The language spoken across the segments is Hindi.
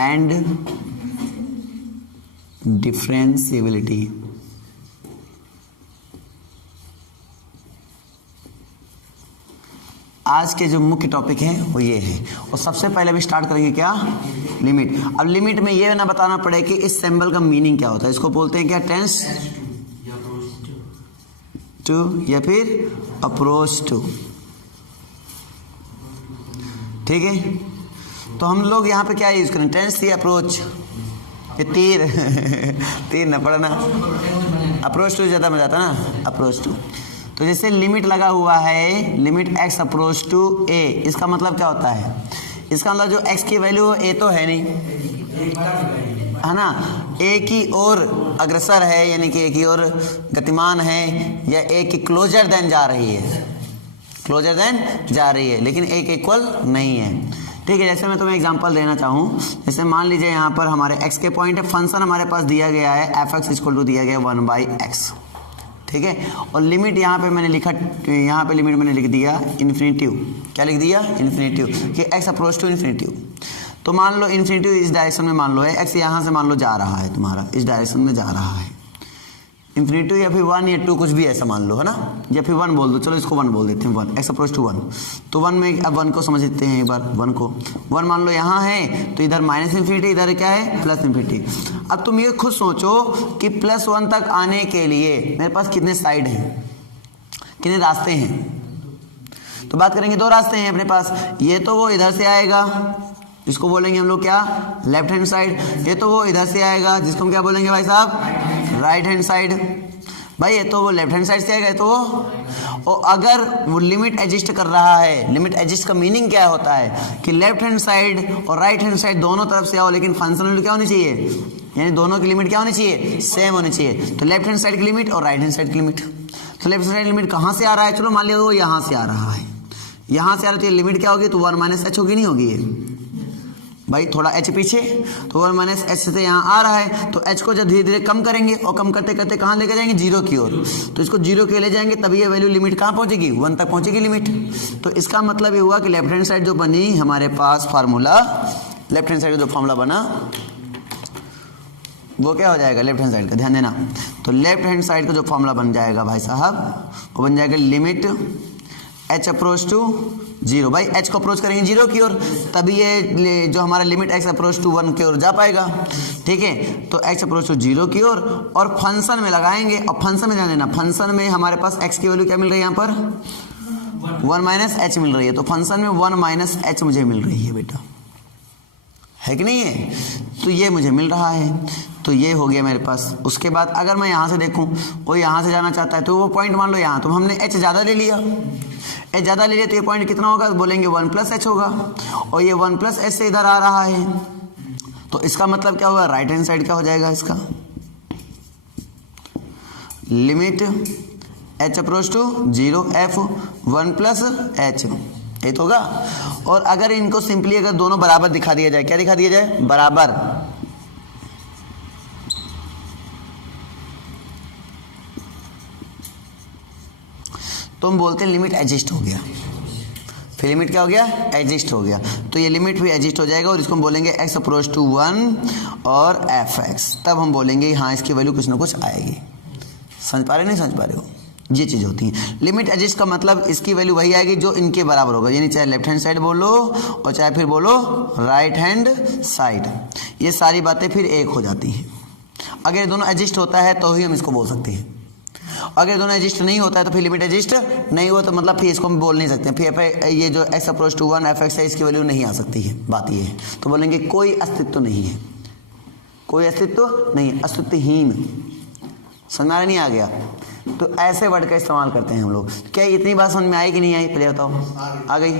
And differentiability. आज के जो मुख्य टॉपिक हैं वो ये है, और सबसे पहले भी स्टार्ट करेंगे क्या, लिमिट। अब लिमिट में ये ना बताना पड़े कि इस सिंबल का मीनिंग क्या होता है। इसको बोलते हैं क्या, टेंस टू या फिर अप्रोच टू। ठीक है, तो हम लोग यहाँ पे क्या यूज करें, टेंस या अप्रोच, ये तीर तीर ना पढ़ना, अप्रोच टू ज़्यादा मजा आता ना, अप्रोच टू। तो जैसे लिमिट लगा हुआ है, limit x approach to a, इसका मतलब क्या होता है, इसका मतलब जो x की वैल्यू a तो है नहीं, है ना, a की ओर अग्रसर है, यानी कि a की ओर गतिमान है, या a की क्लोजर देन जा रही है, क्लोजर देन जा रही है, लेकिन a के इक्वल नहीं है। ठीक है, जैसे मैं तुम्हें एग्जांपल देना चाहूँ, जैसे मान लीजिए यहाँ पर हमारे x के पॉइंट है, फंक्शन हमारे पास दिया गया है f(x) इक्वल टू दिया गया 1/x। ठीक है, और लिमिट यहाँ पे मैंने लिखा, यहाँ पे लिमिट मैंने लिख दिया इन्फिनिटिव। क्या लिख दिया, इन्फिनिटिव, कि x अप्रोच टू इन्फिनिटिव। तो मान लो इन्फिनिटिव इस डायरेक्शन में मान लो है, x यहाँ से मान लो जा रहा है, तुम्हारा इस डायरेक्शन में जा रहा है, इन्फिनिटिव या फिर 1 या 2 कुछ भी ऐसा मान लो, है ना, या फिर 1 बोल दो, चलो इसको 1 बोल देते हैं, 1 x अप्रोच टू 1। तो 1 में अब 1 को समझ लेते हैं एक बार, 1 को 1 मान लो यहाँ है, तो इधर माइनस इन्फिनिटी, इधर क्या है प्लस इन्फिनिटी। अब तुम ये खुद सोचो कि +1 तक आने के लिए मेरे पास कितने साइड हैं, कितने रास्ते हैं। तो बात करेंगे 2 रास्ते हैं अपने पास, ये तो वो इधर से आएगा, इसको बोलेंगे हम लोग क्या, लेफ्ट हैंड साइड, ये तो वो इधर से आएगा, जिसको हम क्या बोलेंगे भाई साहब, राइट हैंड साइड। भाई ये तो वो लेफ्ट हैंड साइड से आएगा, ये तो वो, और अगर वो लिमिट एग्जिस्ट कर रहा है, लिमिट एग्जिस्ट का मीनिंग क्या होता है कि लेफ्ट हैंड साइड और राइट हैंड साइड दोनों तरफ से आओ, लेकिन फंक्शनल क्या होनी चाहिए, यानी दोनों की लिमिट क्या होनी चाहिए, सेम होनी चाहिए। तो लेफ्ट हैंड साइड की लिमिट और राइट हैंड साइड की लिमिट, तो लेफ्ट साइड लिमिट कहाँ से आ रहा है, चलो मान लिया वो यहाँ से आ रहा है, यहाँ से आ रहा है, तो लिमिट क्या होगी, तो 1 - h होगी, नहीं होगी ये भाई, थोड़ा h पीछे, तो 1 - h से यहाँ आ रहा है, तो h को जब धीरे धीरे कम करेंगे, और कम करते करते कहाँ लेके जाएंगे, 0 की ओर, तो इसको 0 के ले जाएंगे, तभी ये वैल्यू लिमिट कहाँ पहुँचेगी, 1 तक पहुँचेगी लिमिट। तो इसका मतलब ये हुआ कि लेफ्ट हैंड साइड जो बनी हमारे पास फार्मूला, लेफ्ट हैंड साइड का जो फॉर्मूला बना वो क्या हो जाएगा, लेफ्ट हैंड साइड का, ध्यान देना। तो लेफ्ट हैंड साइड का जो फॉर्मूला बन जाएगा भाई साहब, वो बन जाएगा लिमिट h अप्रोच टू 0। भाई h को अप्रोच करेंगे 0 की ओर, तभी ये जो हमारा लिमिट x अप्रोच टू 1 की ओर जा पाएगा। ठीक है, तो x अप्रोच टू 0 की ओर, और फंक्शन में लगाएंगे, और फंक्शन में ध्यान देना, फंक्शन में हमारे पास x की वैल्यू क्या मिल रही है, यहाँ पर 1 - h मिल रही है, तो फंक्शन में 1 - h मुझे मिल रही है बेटा, है कि नहीं है, तो ये मुझे मिल रहा है, तो ये हो गया मेरे पास। उसके बाद अगर मैं यहाँ से देखूँ, वो यहाँ से जाना चाहता है, तो वो पॉइंट मान लो यहाँ, तो हमने h ज़्यादा ले लिया, h ज़्यादा ले लिया, तो ये पॉइंट कितना होगा, बोलेंगे 1 + h होगा, और ये 1 + h से इधर आ रहा है, तो इसका मतलब क्या होगा, राइट हैंड साइड क्या हो जाएगा इसका, limit h approach to 0 f 1 + h, ये तो होगा। और अगर इनको सिंपली अगर दोनों बराबर दिखा दिया जाए, क्या दिखा दिया जाए, बराबर, तो हम बोलते हैं लिमिट एग्जिस्ट हो गया, फिर लिमिट क्या हो गया, एग्जिस्ट हो गया, तो ये लिमिट भी एग्जिस्ट हो जाएगा, और इसको हम बोलेंगे x अप्रोच टू 1 और f(x), तब हम बोलेंगे हाँ इसकी वैल्यू कुछ ना कुछ आएगी। समझ पा रहे नहीं समझ पा रहे हो, ये चीज़ होती है। लिमिट एग्जिस्ट का मतलब इसकी वैल्यू वही आएगी जो इनके बराबर होगा, यानी चाहे लेफ्ट हैंड साइड बोलो और चाहे फिर बोलो राइट हैंड साइड, ये सारी बातें फिर एक हो जाती हैं। अगर दोनों एग्जिस्ट होता है तो ही हम इसको बोल सकते हैं, अगर दोनों एग्जिस्ट नहीं होता है तो फिर लिमिट एग्जिस्ट नहीं हुआ, तो मतलब फिर इसको हम बोल नहीं सकते, फिर ये जो x अप्रोच टू 1 f(x) है इसकी वैल्यू नहीं आ सकती है, बात ये है, तो बोलेंगे कोई अस्तित्व नहीं है, कोई अस्तित्व नहीं, अस्तित्वहीन। समझ में नहीं आ गया, तो ऐसे वर्ड का इस्तेमाल करते हैं हम लोग। क्या इतनी बात समझ में आई कि नहीं आई, पहले बताओ, आ गई।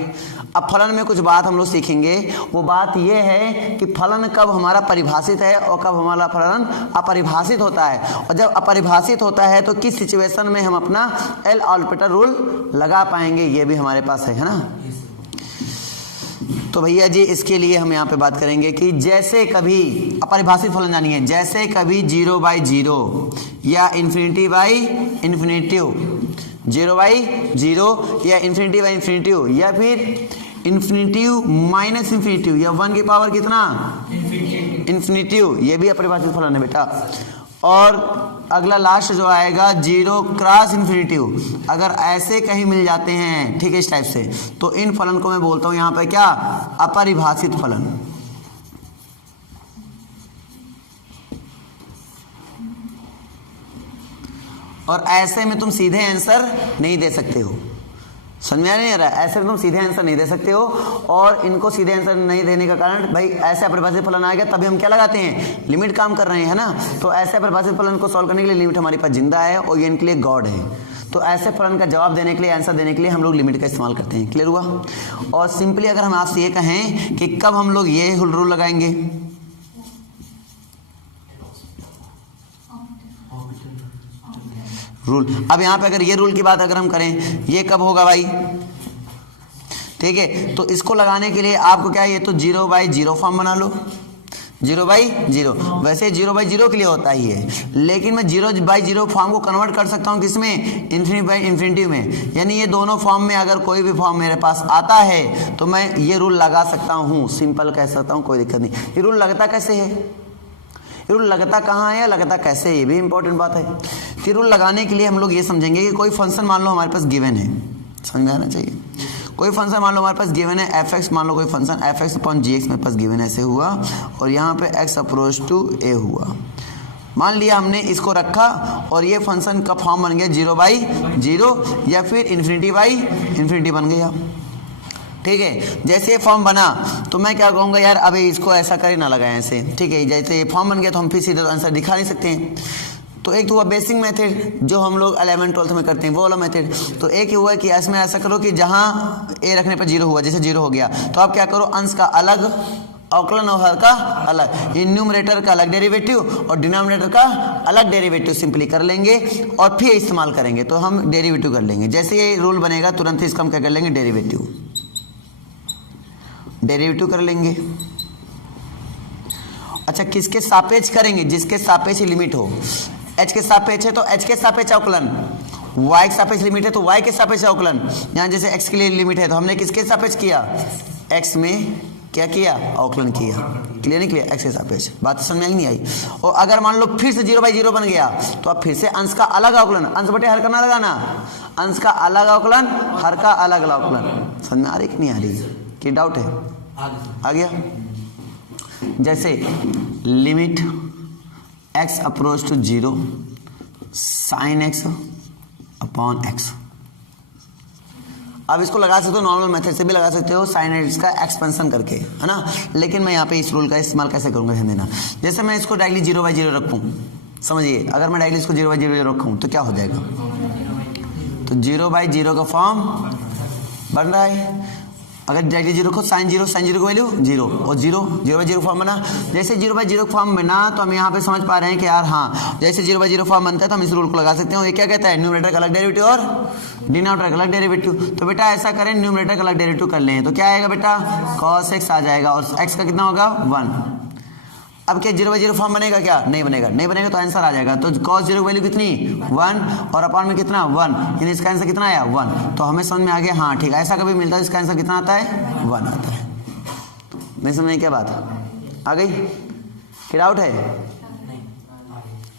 अब फलन में कुछ बात हम लोग सीखेंगे, वो बात ये है कि फलन कब हमारा परिभाषित है और कब हमारा फलन अपरिभाषित होता है, और जब अपरिभाषित होता है तो किस सिचुएशन में हम अपना एल ऑल्पिटर रूल लगा पाएंगे, ये भी हमारे पास है ना। तो भैया जी इसके लिए हम यहाँ पे बात करेंगे कि जैसे कभी अपरिभाषित फलन जानिए, जैसे कभी 0/0 या इन्फिनिटी/इन्फिनिटी, 0/0 या इन्फिनिटी/इन्फिनिटी, या फिर इन्फिनिटिव माइनस इन्फिनिटिव, या 1 की पावर कितना, इन्फिनिटिव, ये भी अपरिभाषित फलन है बेटा। और अगला लास्ट जो आएगा 0 क्रॉस इन्फिनिटिव, अगर ऐसे कहीं मिल जाते हैं, ठीक है, इस टाइप से, तो इन फलन को मैं बोलता हूं यहां पर क्या, अपरिभाषित फलन। और ऐसे में तुम सीधे आंसर नहीं दे सकते हो, समझ में नहीं आ रहा है, ऐसे में तुम सीधे आंसर नहीं दे सकते हो। और इनको सीधे आंसर नहीं देने का कारण, भाई ऐसे अपरिभाषित फलन आ गया तभी हम क्या लगाते हैं, लिमिट काम कर रहे हैं ना। तो ऐसे अपरिभाषित फलन को सॉल्व करने के लिए लिमिट हमारे पास जिंदा है और ये इनके लिए गॉड है। तो ऐसे फलन का जवाब देने के लिए, आंसर देने के लिए हम लोग लिमिट का इस्तेमाल करते हैं। क्लियर हुआ। और सिंपली अगर हम आपसे ये कहें कि कब हम लोग ये रूल लगाएंगे, रूल, अब यहां पे अगर ये रूल की बात अगर हम करें, ये कब होगा भाई, ठीक है। तो इसको लगाने के लिए आपको क्या है, ये तो 0/0 फॉर्म बना लो, 0/0। वैसे 0/0 के लिए होता ही है, लेकिन मैं 0/0 फॉर्म को कन्वर्ट कर सकता हूं किसमें, इन्फिनिटी में। यानी ये दोनों फॉर्म में अगर कोई भी फॉर्म मेरे पास आता है तो मैं ये रूल लगा सकता हूं, सिंपल कह सकता हूं, कोई दिक्कत नहीं। ये रूल लगता कैसे है, ये रूल लगता कहाँ है, लगता कैसे है, ये भी इंपॉर्टेंट बात है। ये रूल लगाने के लिए हम लोग ये समझेंगे कि कोई फंक्शन मान लो हमारे पास गिवन है, समझ में आना चाहिए। कोई फंक्शन मान लो हमारे पास गिवन है f(x), मान लो कोई फंक्शन f(x/gx) मेरे पास गिवन ऐसे हुआ, और यहाँ पे x अप्रोच टू a हुआ। मान लिया हमने इसको रखा और ये फंक्शन का फॉर्म बन गया 0/0 या फिर इन्फिनिटी बन गया, ठीक है। जैसे ये फॉर्म बना तो मैं क्या कहूँगा, यार अभी इसको ऐसा करे ना लगाए ऐसे, ठीक है। जैसे ये फॉर्म बन गया तो हम फिर सीधे आंसर दिखा नहीं सकते हैं। तो एक तो हुआ बेसिक मेथड जो हम लोग 11th 12th में करते हैं, वो वाला मेथड। तो एक हुआ कि इसमें ऐसा करो कि जहाँ a रखने पर 0 हुआ, जैसे 0 हो गया तो आप क्या करो, अंश का अलग अवकलन और हर का अलग, न्यूमरेटर का अलग डेरिवेटिव और डिनोमिनेटर का अलग डेरिवेटिव सिंपली कर लेंगे और फिर इस्तेमाल करेंगे। तो हम डेरिवेटिव कर लेंगे, जैसे ये रूल बनेगा तुरंत ही इसका हम क्या कर लेंगे, डेरिवेटिव कर लेंगे। अच्छा, किसके सापेक्ष करेंगे, जिसके सापेक्ष लिमिट हो। h के सापेक्ष है तो h के सापेक्ष अवकलन, y के सापेक्ष लिमिट है तो y के सापेक्ष अवकलन। यहाँ जैसे x के लिए लिमिट है तो हमने किसके सापेक्ष किया, x में क्या किया, अवकलन किया। क्लियर नहीं, क्लियर, x के सापेक्ष, बात समझ में नहीं आई। और अगर मान लो फिर से 0/0 बन गया तो अब फिर से अंश का अलग अवकलन, अंश बटे हर करना लगाना, अंश का अलग अवकलन, हर का अलग अवकलन। समझ में आ रही कि नहीं आ रही, कि डाउट है, आ गया। जैसे limit x approach to 0 sin x upon x। अब इसको लगा सकते हो नॉर्मल मेथड से भी लगा सकते हो, sin x का एक्सपेंशन करके, है ना। लेकिन मैं यहाँ पे इस रूल का इस्तेमाल कैसे करूँगा, ध्यान देना। जैसे मैं इसको डायरेक्टली 0/0 रखूँ, समझिए, अगर मैं डायरेक्टली इसको 0/0 रखूँ तो क्या हो जाएगा, तो 0/0 का फॉर्म बन रहा है। अगर डायरेक्टली 0 को sin 0 की वैल्यू 0 और 0/0 फॉर्म बना। जैसे 0/0 फॉर्म बना तो हम यहाँ पे समझ पा रहे हैं कि यार हाँ, जैसे 0/0 फॉर्म बनता है तो हम इस रूल को लगा सकते हैं। ये क्या कहता है, न्यूमरेटर का अलग डेरिवेटिव और डिनोमिनेटर का अलग डेरिवेटिव। तो बेटा ऐसा करें, न्यूमरेटर का अलग डेरिवेटिव कर लें तो क्या आएगा बेटा, cos x आ जाएगा और x का कितना होगा 1। अब क्या 0/0 फॉर्म बनेगा, क्या नहीं बनेगा, नहीं बनेगा तो आंसर आ जाएगा। तो cos 0 की वैल्यू कितनी 1 और अपॉन में कितना 1, यानी इसका आंसर कितना आया 1। तो हमें समझ में आ गया, हाँ ठीक है, ऐसा कभी मिलता है इसका आंसर कितना आता है 1 आता है। नहीं समझ में क्या बात आ गई, कि डाउट है,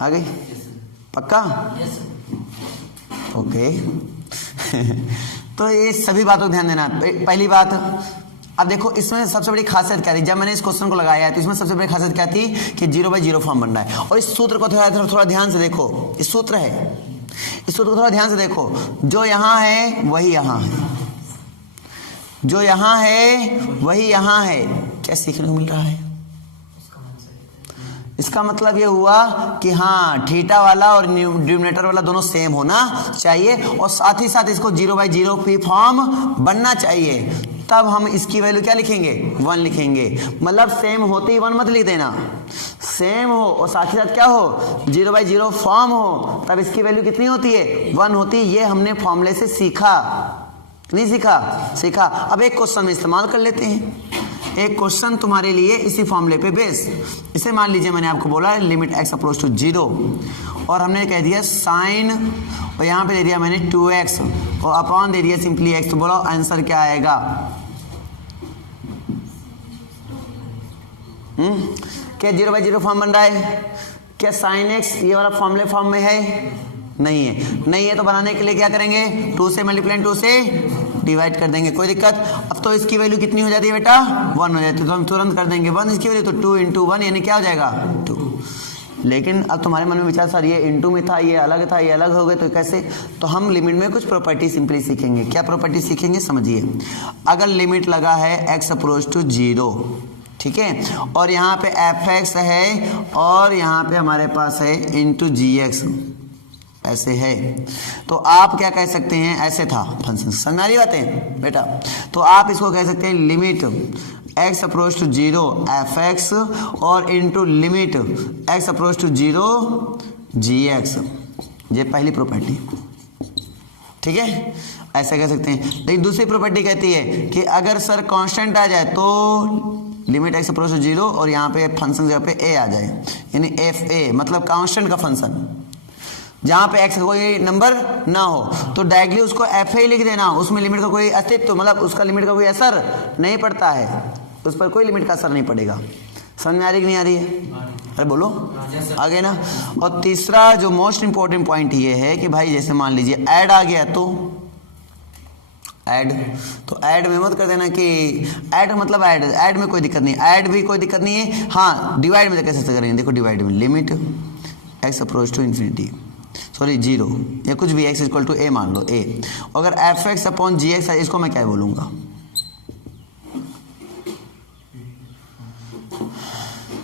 आ गई पक्का, ओके। तो ये सभी बातों को ध्यान देना। पहली बात, अब देखो इसमें सबसे बड़ी खासियत क्या थी, जब मैंने इस क्वेश्चन को लगाया है तो इसमें सबसे बड़ी खासियत क्या थी कि 0/0 फॉर्म बन रहा है। और इस सूत्र को थोड़ा ध्यान से देखो, इस सूत्र है, इस सूत्र को थोड़ा ध्यान से देखो, जो यहाँ है वही यहाँ है, जो यहाँ है वही यहाँ है। क्या सीखने को मिल रहा है, इसका मतलब ये हुआ कि हाँ, थीटा वाला और डिनोमिनेटर वाला दोनों सेम होना चाहिए और साथ ही साथ इसको 0/0 भी फॉर्म बनना चाहिए। तब हम इसकी वैल्यू क्या लिखेंगे 1 लिखेंगे। मतलब सेम होते ही 1 मत लिख देना, सेम हो और साथ ही साथ क्या हो 0/0 फॉर्म हो, तब इसकी वैल्यू कितनी होती है 1 होती है। ये हमने फॉर्मूले से सीखा, नहीं सीखा, सीखा। अब एक क्वेश्चन में इस्तेमाल कर लेते हैं, एक क्वेश्चन तुम्हारे लिए इसी फॉर्मूले पे बेस। इसे मान लीजिए मैंने आपको बोला लिमिट x अप्रोच टू 0 और हमने कह दिया साइन और यहाँ पे दे दिया मैंने 2x और अपॉन दे दिया सिंपली x। तो बोलो आंसर क्या आएगा, क्या 0/0 फॉर्म बन रहा है? क्या साइन एक्स ये वाला फॉर्मूले फॉर्म में है? नहीं है। नहीं है तो बनाने के लिए क्या करेंगे? 2 से मल्टीप्लाई 2 से डिवाइड कर देंगे, कोई दिक्कत? अब तो इसकी वैल्यू कितनी हो जाती है बेटा? 1 हो जाती है, तो हम तुरंत कर देंगे 1 इसकी वैल्यू, तो 2 × 1 यानी क्या हो जाएगा? 2। लेकिन अब तुम्हारे मन में विचार सर ये इनटू में था, ये अलग था, ये अलग हो गए, तो कैसे? तो हम लिमिट में कुछ प्रॉपर्टी सिंपली सीखेंगे। क्या प्रॉपर्टी सीखेंगे समझिए। अगर लिमिट लगा है x अप्रोच टू 0, ठीक है, और यहाँ पे fx है और यहाँ पे हमारे पास है इनटू gx, ऐसे है, तो आप क्या कह सकते हैं? ऐसे था फंक्शन, समझ में आ रही बातें बेटा? तो आप इसको कह सकते हैं limit x approach to 0 fx और into limit x approach to 0 gx, ये पहली प्रॉपर्टी, ठीक है, ऐसे कह सकते हैं। लेकिन दूसरी प्रॉपर्टी कहती है कि अगर सर कांस्टेंट आ जाए तो लिमिट x अप्रोच टू 0 और यहाँ पे फंक्शन जगह पे a आ जाए, यानी fa मतलब कांस्टेंट का फंक्शन, जहां पे x का कोई नंबर ना हो तो डायरेक्टली उसको fa ही लिख देना, उसमें लिमिट का कोई अस्तित्व मतलब उसका लिमिट का कोई असर नहीं पड़ता है, उस पर कोई लिमिट का असर नहीं पड़ेगा। समझ में आ रही कि नहीं आ रही है? अरे बोलो, आ गए ना? और तीसरा जो मोस्ट इंपॉर्टेंट पॉइंट ये है कि भाई जैसे मान लीजिए ऐड आ गया तो ऐड, तो ऐड में मत कर देना कि ऐड मतलब ऐड में कोई दिक्कत नहीं, ऐड भी कोई दिक्कत नहीं है। हाँ डिवाइड में कैसे करेंगे? देखो डिवाइड में limit x approach to infinity, sorry 0 या कुछ भी x इक्वल टू a मान लो a, अगर fx अपॉन gx है, इसको मैं क्या बोलूंगा?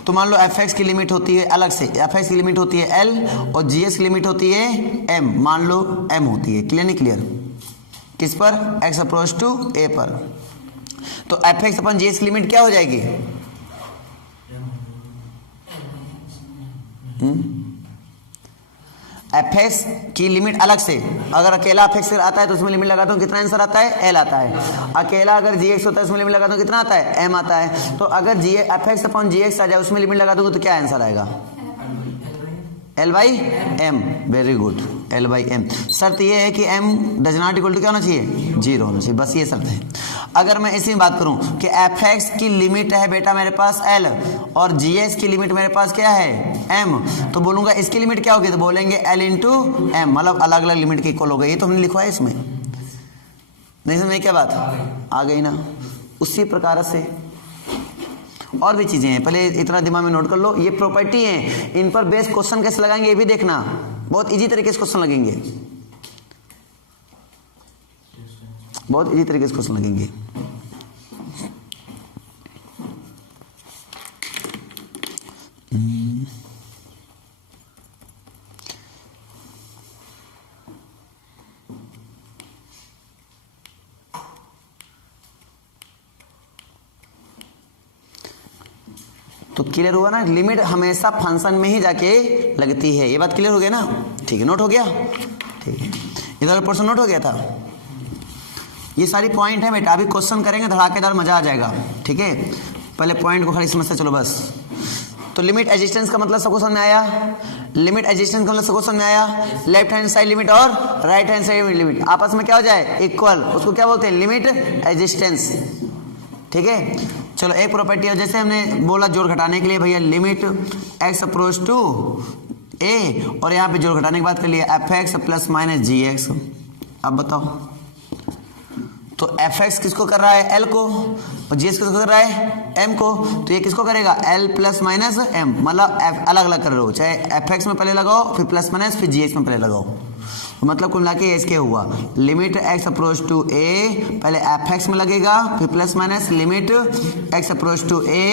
तो मान लो fx की लिमिट होती है अलग से, fx की लिमिट होती है l और gx की लिमिट होती है m, मान लो m होती है, क्लियर नहीं क्लियर? किस पर? x अप्रोच टू a पर। तो fx अपॉन gx की लिमिट क्या हो जाएगी? fx की लिमिट अलग से, अगर अकेला fx आता है तो उसमें लिमिट लगाता हूँ, कितना आंसर आता है? l आता है। अकेला अगर gx होता है उसमें लिमिट लगाता हूँ, कितना आता है? m आता है। तो अगर fx अपॉन gx आ जाए उसमें लिमिट लगा दूंगा तो क्या आंसर आएगा? l/m। Very good, l/m। शर्त ये है कि m does not equal to क्या होना चाहिए? 0 होना चाहिए, बस ये शर्त है। अगर मैं इसी में बात करूं कि fx की लिमिट है बेटा मेरे पास l और gx की लिमिट मेरे पास क्या है? m, तो बोलूंगा इसकी लिमिट क्या होगी? तो बोलेंगे l इंटू m, मतलब अलग अलग लिमिट के इक्वल हो गई। ये तो हमने लिखवा है इसमें, नहीं समझ क्या बात? आ गई ना? उसी प्रकार से और भी चीजें हैं, पहले इतना दिमाग में नोट कर लो। ये प्रॉपर्टी है, इन पर बेस क्वेश्चन कैसे लगाएंगे ये भी देखना, बहुत इजी तरीके से क्वेश्चन लगेंगे, बहुत इजी तरीके से क्वेश्चन लगेंगे। तो क्लियर हुआ ना? लिमिट हमेशा फंक्शन में ही जाके लगती है, ये बात क्लियर हो गया ना? ठीक है, नोट हो गया? ठीक है, इधर पोर्शन नोट हो गया था। ये सारी पॉइंट है बेटा, अभी क्वेश्चन करेंगे धड़ाकेदार, मजा आ जाएगा, ठीक है? पहले पॉइंट को खाली समझते चलो बस। तो लिमिट एग्जिस्टेंस का मतलब सबको समझ में आया? लिमिट एग्जिस्टेंस का मतलब सबको समझ में आया? लेफ्ट हैंड साइड लिमिट और राइट हैंड साइड लिमिट आपस में क्या हो जाए? इक्वल, उसको क्या बोलते हैं? लिमिट एग्जिस्टेंस, ठीक है? चलो एक प्रॉपर्टी है, जैसे हमने बोला जोड़ घटाने के लिए भैया limit x approach to a, और यहाँ पे जोड़ घटाने की बात कर लिया fx प्लस माइनस gx। अब बताओ, तो fx किसको कर रहा है? l को, और gx किसको कर रहा है? m को, तो ये किसको करेगा? l प्लस माइनस m, मतलब अलग अलग कर रहे हो, चाहे fx में पहले लगाओ फिर प्लस माइनस फिर gx में पहले लगाओ, तो मतलब कुल मिला के इसके हुआ limit x approach to a, पहले fx में लगेगा फिर plus minus limit x approach to a,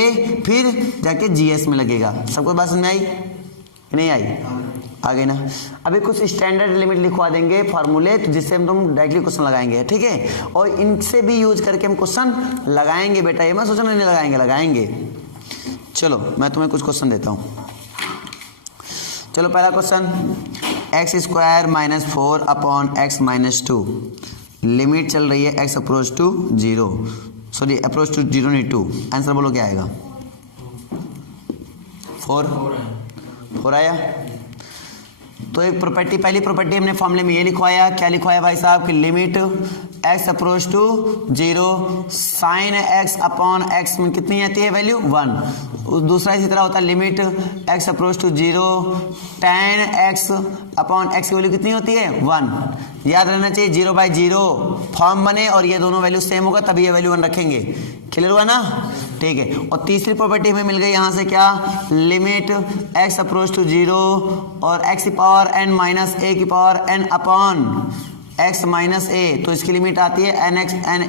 फिर जाके gs में लगेगा। सबको बात समझ में आई कि नहीं आई? आ गई ना? अभी कुछ स्टैंडर्ड लिमिट लिखवा देंगे फार्मूले, तो जिससे हम तुम डायरेक्टली क्वेश्चन लगाएंगे, ठीक है? और इनसे भी यूज करके हम क्वेश्चन लगाएंगे बेटा, ये मत सोचना नहीं लगाएंगे, लगाएंगे। चलो मैं तुम्हें कुछ क्वेश्चन देता हूँ। चलो पहला question, x square minus 4 upon x minus 2, limit चल रही है x approach to 0, sorry approach to 0 नहीं 2, आंसर बोलो क्या आएगा? 4 आया। तो एक प्रॉपर्टी, पहली प्रॉपर्टी हमने फॉर्मूले में ये लिखवाया, क्या लिखवाया भाई साहब? कि limit x approach to 0, sine x upon x में कितनी आती है वैल्यू 1। दूसरा इसी तरह होता है limit x approach to 0, tan x upon x की वैल्यू कितनी होती है 1। याद रहना चाहिए 0/0 फॉर्म बने और ये दोनों वैल्यू सेम होगा तभी ये वैल्यू 1 रखेंगे। क्लियर हुआ ना? ठीक है। और तीसरी प्रॉपर्टी हमें मिल गई यहाँ से क्या, लिमिट x अप्रोच टू 0 और x की पावर n माइनस a की power n upon x minus a, तो इसकी लिमिट आती है n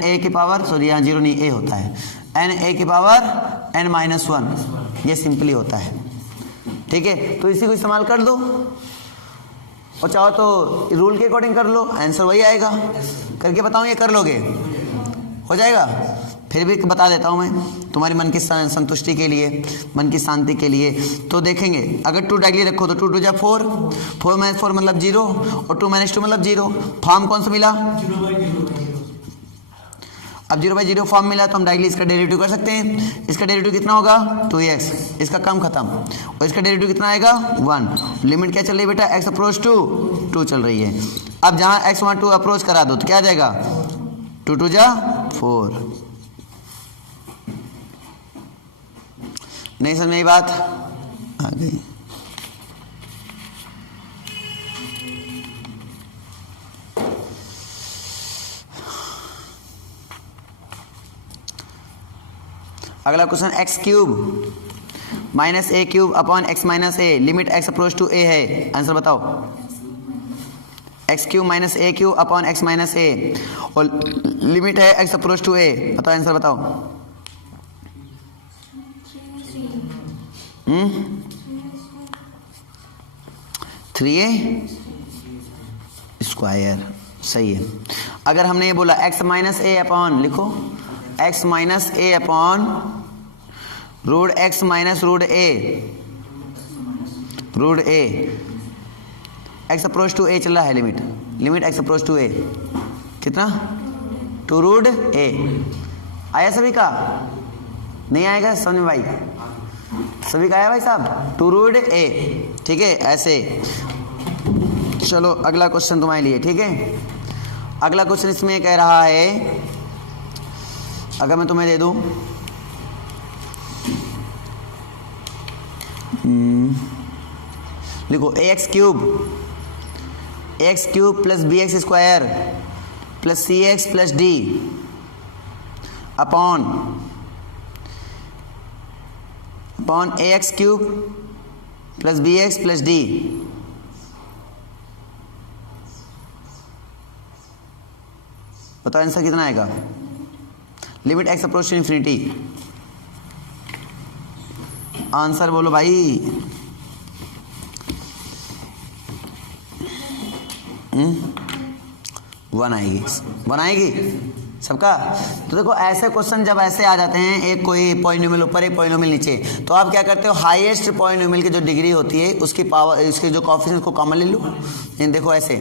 a की पावर, सॉरी यहाँ 0 नहीं a होता है, n a की पावर n माइनस 1। ये सिंपली होता है। ठीक है, तो इसी को इस्तेमाल कर दो और चाहो तो रूल के अकॉर्डिंग कर लो, आंसर वही आएगा। करके बताऊँ ये कर लोगे? हो जाएगा? फिर भी बता देता हूँ मैं तुम्हारी मन की संतुष्टि के लिए, मन की शांति के लिए। तो देखेंगे अगर 2 डायरेक्टली रखो तो 2 2 जा 4, 4 माइनस 4 मतलब 0 और 2 माइनस 2 मतलब 0। फॉर्म कौन सा मिला? 0/0। अब 0/0 फॉर्म मिला तो हम डायरेक्टली इसका डेरिवेटिव कर सकते हैं। इसका डेरिवेटिव कितना होगा 2x, इसका कम खत्म, और इसका डेरिवेटिव कितना आएगा 1। लिमिट क्या चल रही है बेटा, x अप्रोच टू 2 चल रही है। अब जहाँ x वहाँ 2 अप्रोच करा दो तो क्या आ जाएगा 2 2 जा 4। नहीं समझ में बात आ गई? अगला question x cube minus a cube upon x minus a, limit x approach to a है। आंसर बताओ। x cube minus a cube upon x minus a और लिमिट है x अप्रोच टू a, बताओ आंसर बताओ। 3a स्क्वायर, सही है। अगर हमने ये बोला x माइनस a अपॉन, लिखो x minus a upon root x minus root a, root a, x approach to a चल रहा है, limit x approach to a कितना 2 रूट a। आया सभी का? नहीं आएगा समझ में भाई? सभी का आया भाई साहब? 2 रूट a। ठीक है, ऐसे। चलो अगला क्वेश्चन तुम्हारे लिए। ठीक है, अगला क्वेश्चन इसमें कह रहा है, अगर मैं तुम्हें दे दूं लिखो ax cube plus bx square plus cx plus d upon ax cube plus bx plus d। बताओ आंसर कितना आएगा? Limit x approach to infinity. Answer बोलो भाई। 1 आएगी, 1 आएगी सबका। तो देखो ऐसे क्वेश्चन जब ऐसे आ जाते हैं, एक कोई पॉलिनोमियल ऊपर एक पॉलिनोमियल नीचे, तो आप क्या करते हो, हाईएस्ट पॉलिनोमियल की जो डिग्री होती है उसकी पावर, उसके जो कोएफिशिएंट को कॉमन ले लो। देखो ऐसे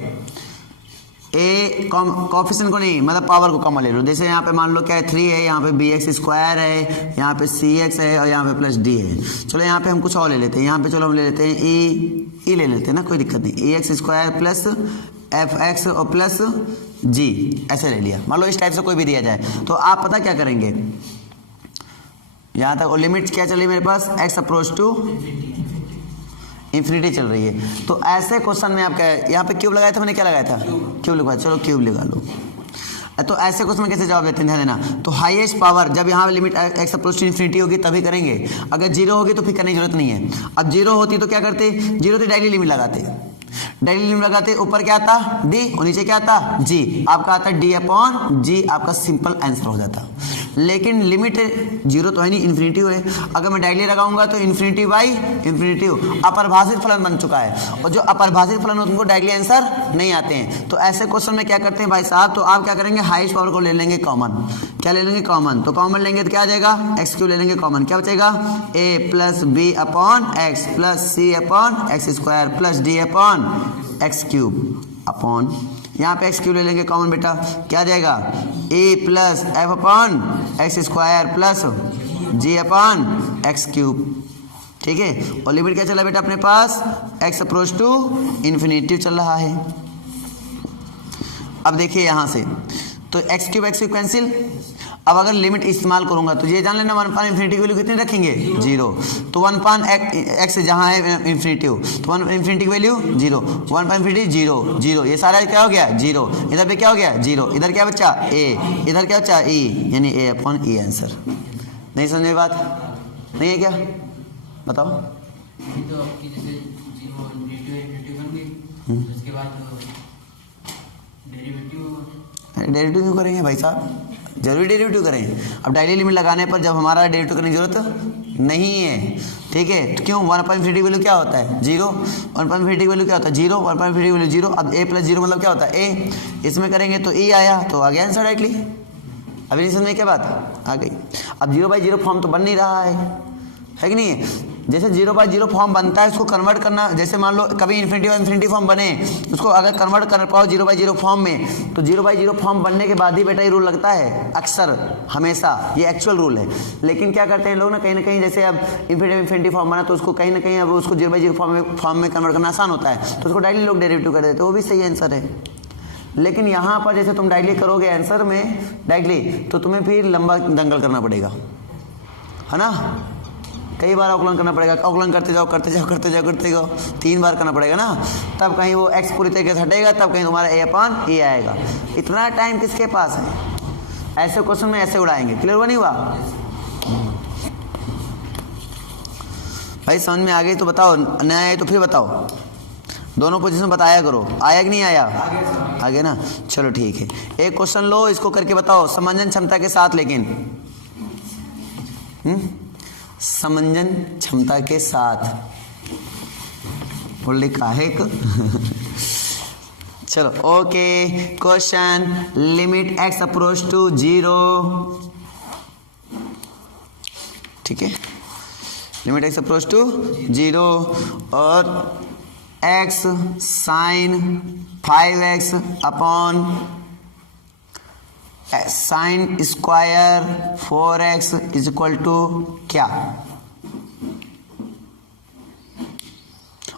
ए कोएफिशिएंट को नहीं, मतलब पावर को कॉमन ले लो। जैसे यहाँ पे मान लो क्या है 3 है, यहाँ पे bx स्क्वायर है, यहाँ पे cx है और यहाँ पे प्लस d है। चलो यहाँ पे हम कुछ और ले लेते हैं, यहाँ पे चलो हम ले लेते हैं e ले लेते हैं ना, कोई दिक्कत नहीं। ax स्क्वायर प्लस fx और प्लस g, ऐसे ले लिया। मान लो इस टाइप से कोई भी दिया जाए तो आप पता क्या करेंगे, यहाँ तक। और लिमिट क्या चली मेरे पास, x अप्रोच टू इन्फिनिटी चल रही है। तो ऐसे क्वेश्चन में आप क्या, यहाँ पे क्यूब लगाया था मैंने, क्या लगाया था क्यूब लिखवाया, चलो क्यूब लगा लो। तो ऐसे क्वेश्चन में कैसे जवाब देते हैं, ध्यान देना। तो हाईएस्ट पावर जब यहाँ limit x approach to infinity होगी तभी करेंगे। अगर 0 होगी तो फिर करने की जरूरत नहीं है। अब 0 होती तो क्या करते, 0 तो डायरेक्टली लिमिट लगाते, डायरेक्टली लिमिट लगाते, ऊपर क्या आता d और नीचे क्या आता g, आपका आता d अपॉन g, आपका सिंपल आंसर हो जाता। लेकिन लिमिट 0 तो है नहीं, इन्फिनिटी है। अगर मैं डायरेक्टली लगाऊंगा तो इन्फिनिटी बाई इन्फिनिटी अपरिभाषित फलन बन चुका है, और जो अपरिभाषित फलन होते हैं उनको डायरेक्टली आंसर नहीं आते हैं। तो ऐसे क्वेश्चन में क्या करते हैं भाई साहब, तो आप क्या करेंगे, हाईएस्ट पावर को ले लेंगे कॉमन। क्या ले लेंगे, कॉमन। तो कॉमन लेंगे तो क्या आ जाएगा, एक्स क्यूब ले लेंगे कॉमन, क्या बचेगा a plus b upon x plus c upon x square plus d upon x cube upon, यहाँ पे एक्स क्यूब ले लेंगे कॉमन बेटा, क्या आ जाएगा a plus f upon x square plus g upon x cube. ठीक है, और लिमिट क्या चला बेटा अपने पास, x अप्रोच टू इन्फिनिटी चल रहा है। अब देखिए यहाँ से, तो एक्स क्यूब कैंसिल। अब अगर लिमिट इस्तेमाल करूंगा तो ये जान लेना 1 पान इन्फिनिटी की वैल्यू कितनी रखेंगे 0। तो 1 पान एक्स जहाँ है इन्फिनिटी तो 1 इन्फिनिटी की वैल्यू 0, 1 पान इन्फिनिटी 0 0, ये सारा क्या हो गया 0, इधर पे क्या हो गया 0, इधर क्या बच्चा ए, इधर क्या बच्चा ई, यानी ए अपॉन ई आंसर। नहीं समझ में बात नहीं है क्या बताओ। तो आपकी जैसे 0 डेरिवेटिव बन गई, उसके बाद डेरिवेटिव क्यों करेंगे भाई साहब, जरूरी डेरिवेटिव करें। अब डायली लिमिट लगाने पर जब हमारा डेरिवेटिव करने की जरूरत नहीं है, ठीक है। तो क्यों 1 पाई इन्फिनिटी वैल्यू क्या होता है 0, 1 पाई इन्फिनिटी वैल्यू क्या होता है 0, 1 पाई इन्फिनिटी वैल्यू 0। अब a प्लस 0 मतलब क्या होता है a, इसमें करेंगे तो e आया तो आ गया आंसर डायरेक्टली। अभी नहीं समझ में क्या बात आ गई। अब 0/0 फॉर्म तो बन नहीं रहा है कि नहीं है। जैसे 0/0 फॉर्म बनता है उसको कन्वर्ट करना, जैसे मान लो कभी इन्फिनिटी फॉर्म बने, उसको अगर कन्वर्ट कर पाओ 0/0 फॉर्म में, तो 0/0 फॉर्म बनने के बाद ही बेटा ये रूल लगता है अक्सर हमेशा, ये एक्चुअल रूल है। लेकिन क्या करते हैं लोग ना कहीं जैसे अब इन्फिनिटी फॉर्म बना तो उसको कहीं ना कहीं अब उसको 0/0 फॉर्म में कन्वर्ट करना आसान होता है, तो उसको डायरेक्टली लोग डेरिवेटिव कर देते हैं, वो भी सही आंसर है। लेकिन यहाँ पर जैसे तुम डायरेक्टली करोगे आंसर में डायरेक्टली, तो तुम्हें फिर लंबा दंगल करना पड़ेगा, है ना। कई बार अवकलन करना पड़ेगा, अवकलन करते जाओ 3 बार करना पड़ेगा ना, तब कहीं वो एक्स पूरी तरीके से हटेगा, तब कहीं तुम्हारा ए अपॉन ए आएगा। इतना टाइम किसके पास है, ऐसे क्वेश्चन में ऐसे उड़ाएंगे। क्लियर हुआ नहीं हुआ भाई, समझ में आ गई तो बताओ, नहीं आए तो फिर बताओ। दोनों पोजीशन बताया करो, आया कि नहीं आया, आगे ना। चलो ठीक है, एक क्वेश्चन लो, इसको करके बताओ समंजन क्षमता के साथ, लेकिन समंजन क्षमता के साथ वो लिखा है चलो okay. Question limit x approach to 0, ठीक है, लिमिट एक्स अप्रोच टू 0 और x sine 5x upon sine square 4x is equal to क्या।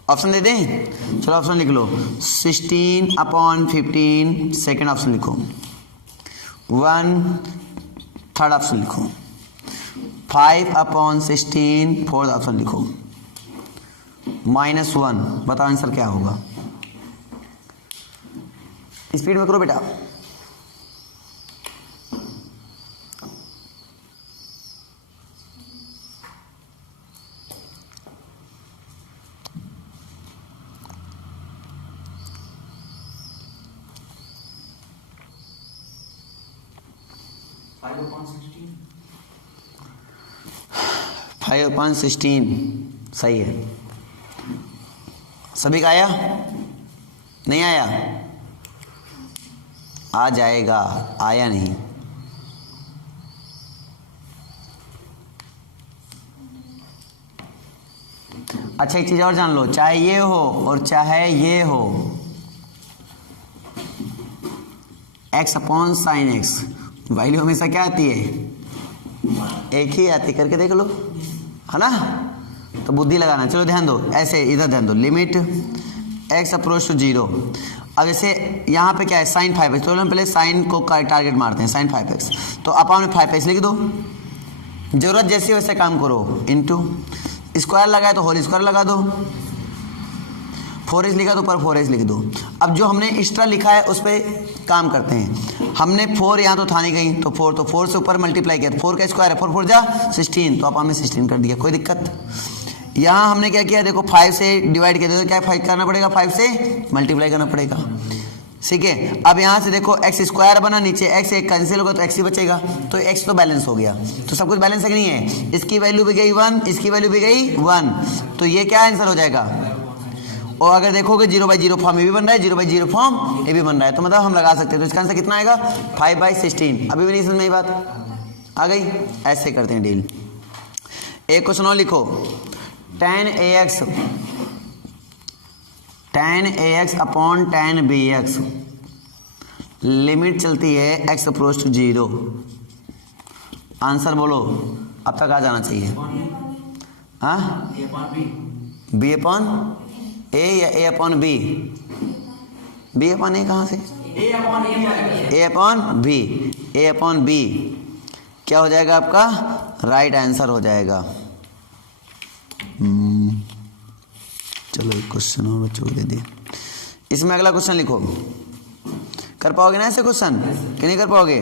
ऑप्शन दे दें, चलो ऑप्शन लिख लो। 16 अपॉन 15 सेकेंड ऑप्शन लिखो, 1 थर्ड ऑप्शन लिखो, 5 अपॉन 16 फोर्थ ऑप्शन लिखो, -1। बताओ आंसर क्या होगा। स्पीड में करो बेटा। फाइव अपॉन 16 सही है। सभी का आया नहीं आया, आ जाएगा, आया नहीं। अच्छा एक चीज और जान लो, चाहे ये हो और चाहे ये हो, x upon sine x value हमेशा क्या आती है, एक ही आती, करके देख लो, है ना। तो बुद्धि लगाना। चलो ध्यान दो, ऐसे इधर ध्यान दो, लिमिट x अप्रोच टू 0। अब जैसे यहाँ पे क्या है साइन 5x, तो हम पहले साइन को टारगेट मारते हैं, साइन 5x, तो अपॉन में 5x लिख दो, जरूरत जैसी वैसे काम करो, इनटू स्क्वायर लगाए तो होल स्क्वायर लगा दो, 4x लिखा तो पर 4x लिख दो। अब जो हमने एक्स्ट्रा लिखा है उस पर काम करते हैं। हमने 4 यहाँ तो था नहीं कहीं, तो 4 से ऊपर मल्टीप्लाई किया, 4 का स्क्वायर है, 4 4 जा 16, तो आप हमें 16 कर दिया, कोई दिक्कत। यहाँ हमने क्या किया, देखो 5 से डिवाइड किया, तो क्या 5 करना पड़ेगा, 5 से मल्टीप्लाई करना पड़ेगा, ठीक है। अब यहाँ से देखो एक्स स्क्वायर बना, नीचे एक्स एक कैंसिल होगा तो एक्स ही बचेगा, तो एक्स तो बैलेंस हो गया, तो सब कुछ बैलेंस है कि नहीं है। इसकी वैल्यू भी गई 1, इसकी वैल्यू भी गई 1, तो ये क्या आंसर हो जाएगा। और अगर देखोगे 0/0 फॉर्म ये भी बन रहा है, 0/0 फॉर्म ये भी बन रहा है, तो मतलब हम लगा सकते हैं। तो इसका आंसर कितना आएगा 5/16। अभी भी नहीं समझ में बात आ गई, ऐसे करते हैं डील। एक क्वेश्चन और लिखो, tan ax upon tan bx, limit चलती है x अप्रोच टू 0। आंसर बोलो, अब तक आ जाना चाहिए। हाँ, b अपॉन a या a upon b, b upon a कहाँ से, ए अपॉन बी, ए अपॉन बी क्या हो जाएगा आपका राइट आंसर हो जाएगा। चलो एक क्वेश्चन और बच्चों को दे दिए। इसमें अगला क्वेश्चन लिखो। कर पाओगे ना ऐसे क्वेश्चन कि नहीं कर पाओगे?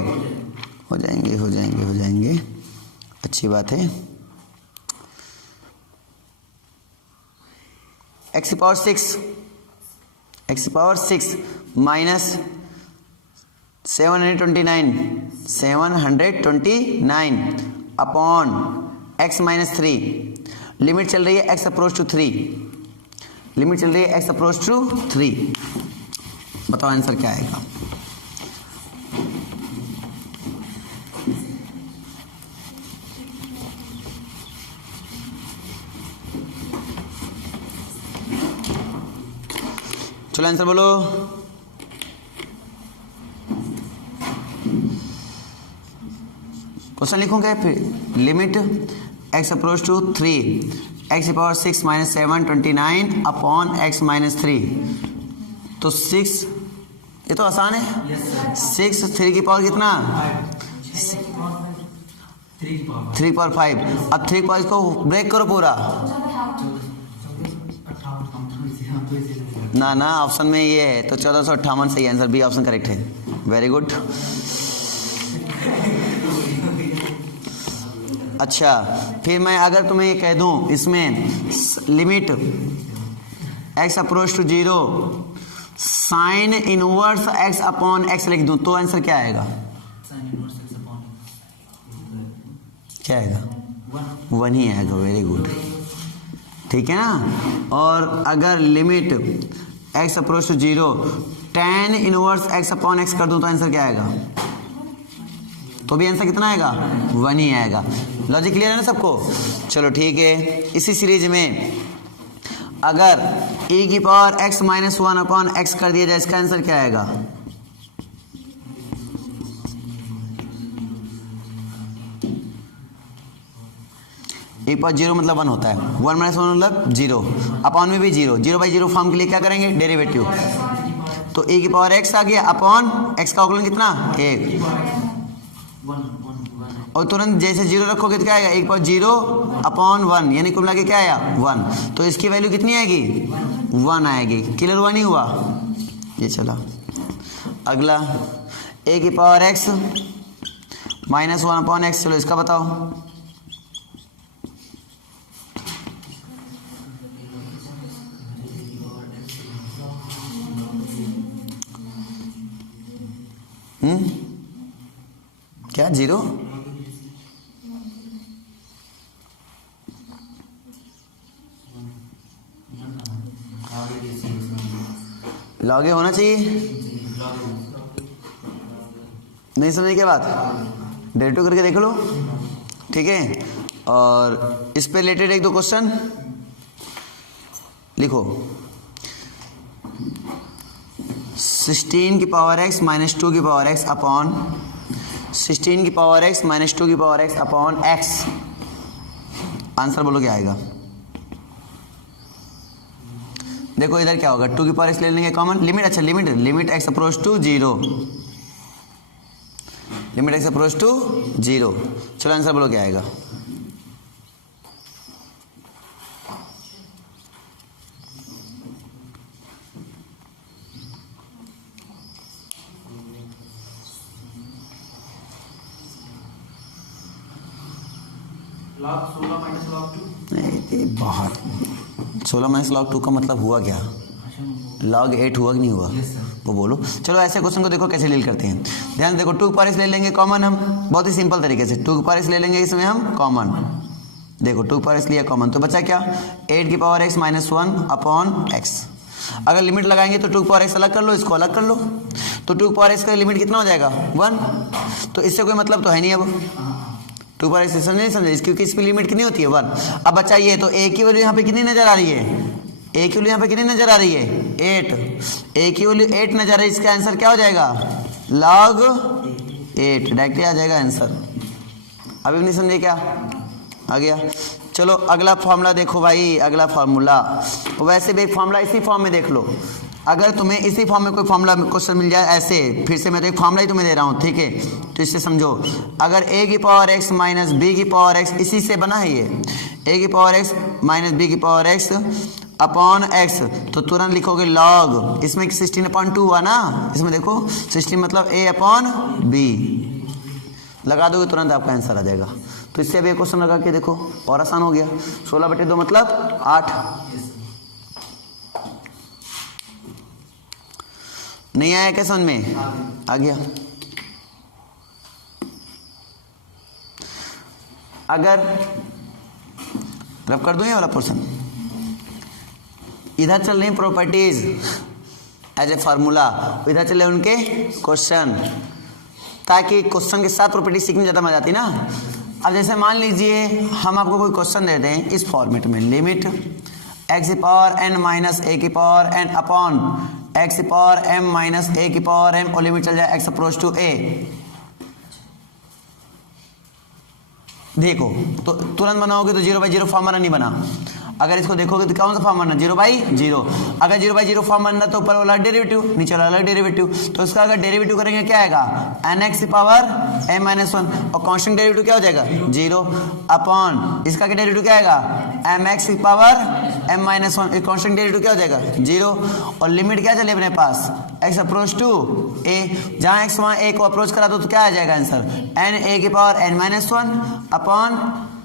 हो जाएंगे हो जाएंगे हो जाएंगे, अच्छी बात है। एक्स की power 6 minus 729 upon x minus 3। Limit चल रही है x अप्रोच टू 3, लिमिट चल रही है x अप्रोच टू 3। बताओ आंसर क्या आएगा? चलो आंसर बोलो। क्वेश्चन लिखूंगे फिर। Limit x approach to 3, x की power 6 minus 729 upon x minus 3। तो 6, ये तो आसान है। 6 3 की पावर कितना? 3 पावर 5। अब 3 पावर इसको ब्रेक करो पूरा। ना ना ऑप्शन में ये है तो 1458 सही आंसर, बी ऑप्शन करेक्ट है। Very good. अच्छा फिर मैं अगर तुम्हें ये कह दूं इसमें limit x approach to 0 sine inverse x upon x लिख दूं तो आंसर क्या आएगा? क्या आएगा? 1 ही आएगा। वेरी गुड, ठीक है ना। और अगर limit x approach to 0 tan inverse x upon x कर दूं तो आंसर क्या आएगा? तो भी आंसर कितना आएगा? 1 ही आएगा। लॉजिक क्लियर है ना सबको? चलो ठीक है। इसी सीरीज में अगर e की power x minus 1 upon x कर दिया जाए इसका आंसर क्या आएगा? e पावर 0 मतलब 1 होता है, 1 माइनस 1 मतलब 0, अपॉन में भी 0, 0/0 फॉर्म के लिए क्या करेंगे? डेरिवेटिव। तो e की पावर x आ गया अपॉन x का अवकलन कितना? 1। और तुरंत जैसे 0 रखोगे तो क्या आएगा? 1 पावर 0 अपॉन 1 यानी कुल मिला के क्या आया? 1। तो इसकी वैल्यू कितनी आएगी? 1 आएगी। क्लियर 1 ही हुआ। ये चला अगला a की power x minus 1 upon x। चलो इसका बताओ। क्या 0? लॉग ए होना चाहिए। नहीं समझे क्या बात? डेरिवेटिव करके देख लो, ठीक है। और इस पे रिलेटेड एक दो क्वेश्चन लिखो। 16 की पावर x माइनस 2 की पावर x अपॉन 16 की पावर x माइनस 2 की power x upon x। Answer बोलो क्या आएगा? देखो इधर क्या होगा? 2 की पावर x ले लेंगे कॉमन। लिमिट, अच्छा limit x approach to 0, limit x approach to 0। चलो आंसर बोलो क्या आएगा? log 16 minus log 2। बहुत 16 माइनस log 2 का मतलब हुआ क्या? log 8 हुआ कि नहीं हुआ? वो बोलो। चलो ऐसे क्वेश्चन को देखो कैसे डील करते हैं। ध्यान से देखो, 2 की पावर x ले लेंगे कॉमन हम, बहुत ही सिंपल तरीके से 2 की पावर x ले लेंगे इसमें हम कॉमन। देखो 2 की पावर x लिया कॉमन तो बचा क्या? 8 की power x minus 1 upon x। अगर लिमिट लगाएंगे तो 2 की पावर x अलग कर लो, इसको अलग कर लो, तो 2 की पावर x का लिमिट कितना हो जाएगा? 1। तो इससे कोई मतलब तो है नहीं। अब 2 पावर x समझे क्योंकि इसकी लिमिट कितनी होती है? 1। अब बच्चा ये तो a की वैल्यू यहाँ पे कितनी नजर आ रही है? a की वैल्यू यहाँ पे कितनी नजर आ रही है? 8। a की वैल्यू 8 नजर आ रही है, इसका आंसर क्या हो जाएगा? log 8 डायरेक्टली आ जाएगा आंसर। अभी नहीं समझे क्या? आ गया। चलो अगला फॉर्मूला देखो भाई, अगला फॉर्मूला वैसे भी एक फॉर्मूला इसी फॉर्म में देख लो। अगर तुम्हें इसी फॉर्म में कोई फॉर्मूला क्वेश्चन मिल जाए ऐसे, फिर से मैं तो एक फॉर्मूला ही तुम्हें दे रहा हूँ, ठीक है, तो इससे समझो, अगर a की पावर x माइनस b की पावर x, इसी से बना है ये, a की पावर x माइनस b की पावर x अपॉन x, तो तुरंत लिखोगे लॉग, इसमें 16/2 हुआ ना, इसमें देखो 16 मतलब a अपॉन b, लगा दोगे तुरंत आपका आंसर आ जाएगा। तो इससे अब एक क्वेश्चन लगा के देखो, और आसान हो गया, 16/2 मतलब 8। नहीं आया क्या समझ में? आ गया। अगर रब कर दूं ये वाला पोर्शन, इधर चल रही प्रॉपर्टीज एज ए फार्मूला, इधर चले उनके क्वेश्चन, ताकि क्वेश्चन के साथ प्रॉपर्टी सीखने ज़्यादा मजा आती ना। अब जैसे मान लीजिए हम आपको कोई क्वेश्चन देते हैं इस फॉर्मेट में, लिमिट x की पावर n माइनस a की पावर n अपॉन x की पावर m माइनस a की पावर m, और लिमिट चल जाए x अप्रोच टू a। देखो तो तुरंत बनाओगे तो 0/0 फॉर्म बनना नहीं बना, अगर इसको देखोगे तो कौन सा फॉर्म बनना, 0/0। अगर 0/0 फॉर्म बनना तो ऊपर वाला डेरिवेटिव, नीचे वाला अलग डेरिवेटिव, तो इसका अगर डेरिवेटिव करेंगे क्या आएगा, nx की पावर m-1, और कांस्टेंट डेरिवेटिव क्या हो जाएगा 0 अपॉन इसका क्या डेरिवेटिव क्या आएगा mx की पावर m-1, एक कांस्टेंट डेरिवेटिव क्या हो जाएगा 0, और लिमिट क्या चले अपने पास x अप्रोच टू a, जहाँ x वहाँ a को अप्रोच करा दो तो क्या आ जाएगा आंसर, n a की power n-1 upon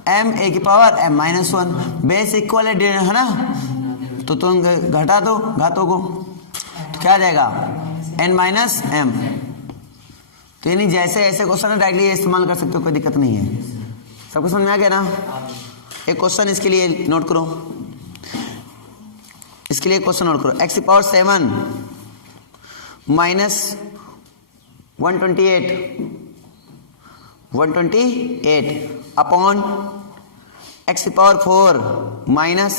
m a की पावर m-1, बेस इक्वल है ना, तो तुम घटा दो घातों को, तो क्या आ जाएगा n-m। तो यानी जैसे ऐसे क्वेश्चन है डायरेक्टली इस्तेमाल कर सकते हो, कोई दिक्कत नहीं है। सबको समझ में आ गया ना? एक क्वेश्चन इसके लिए नोट करो, इसके लिए क्वेश्चन नोट करो, x की पावर 7 माइनस 128 अपॉन x की पावर 4 माइनस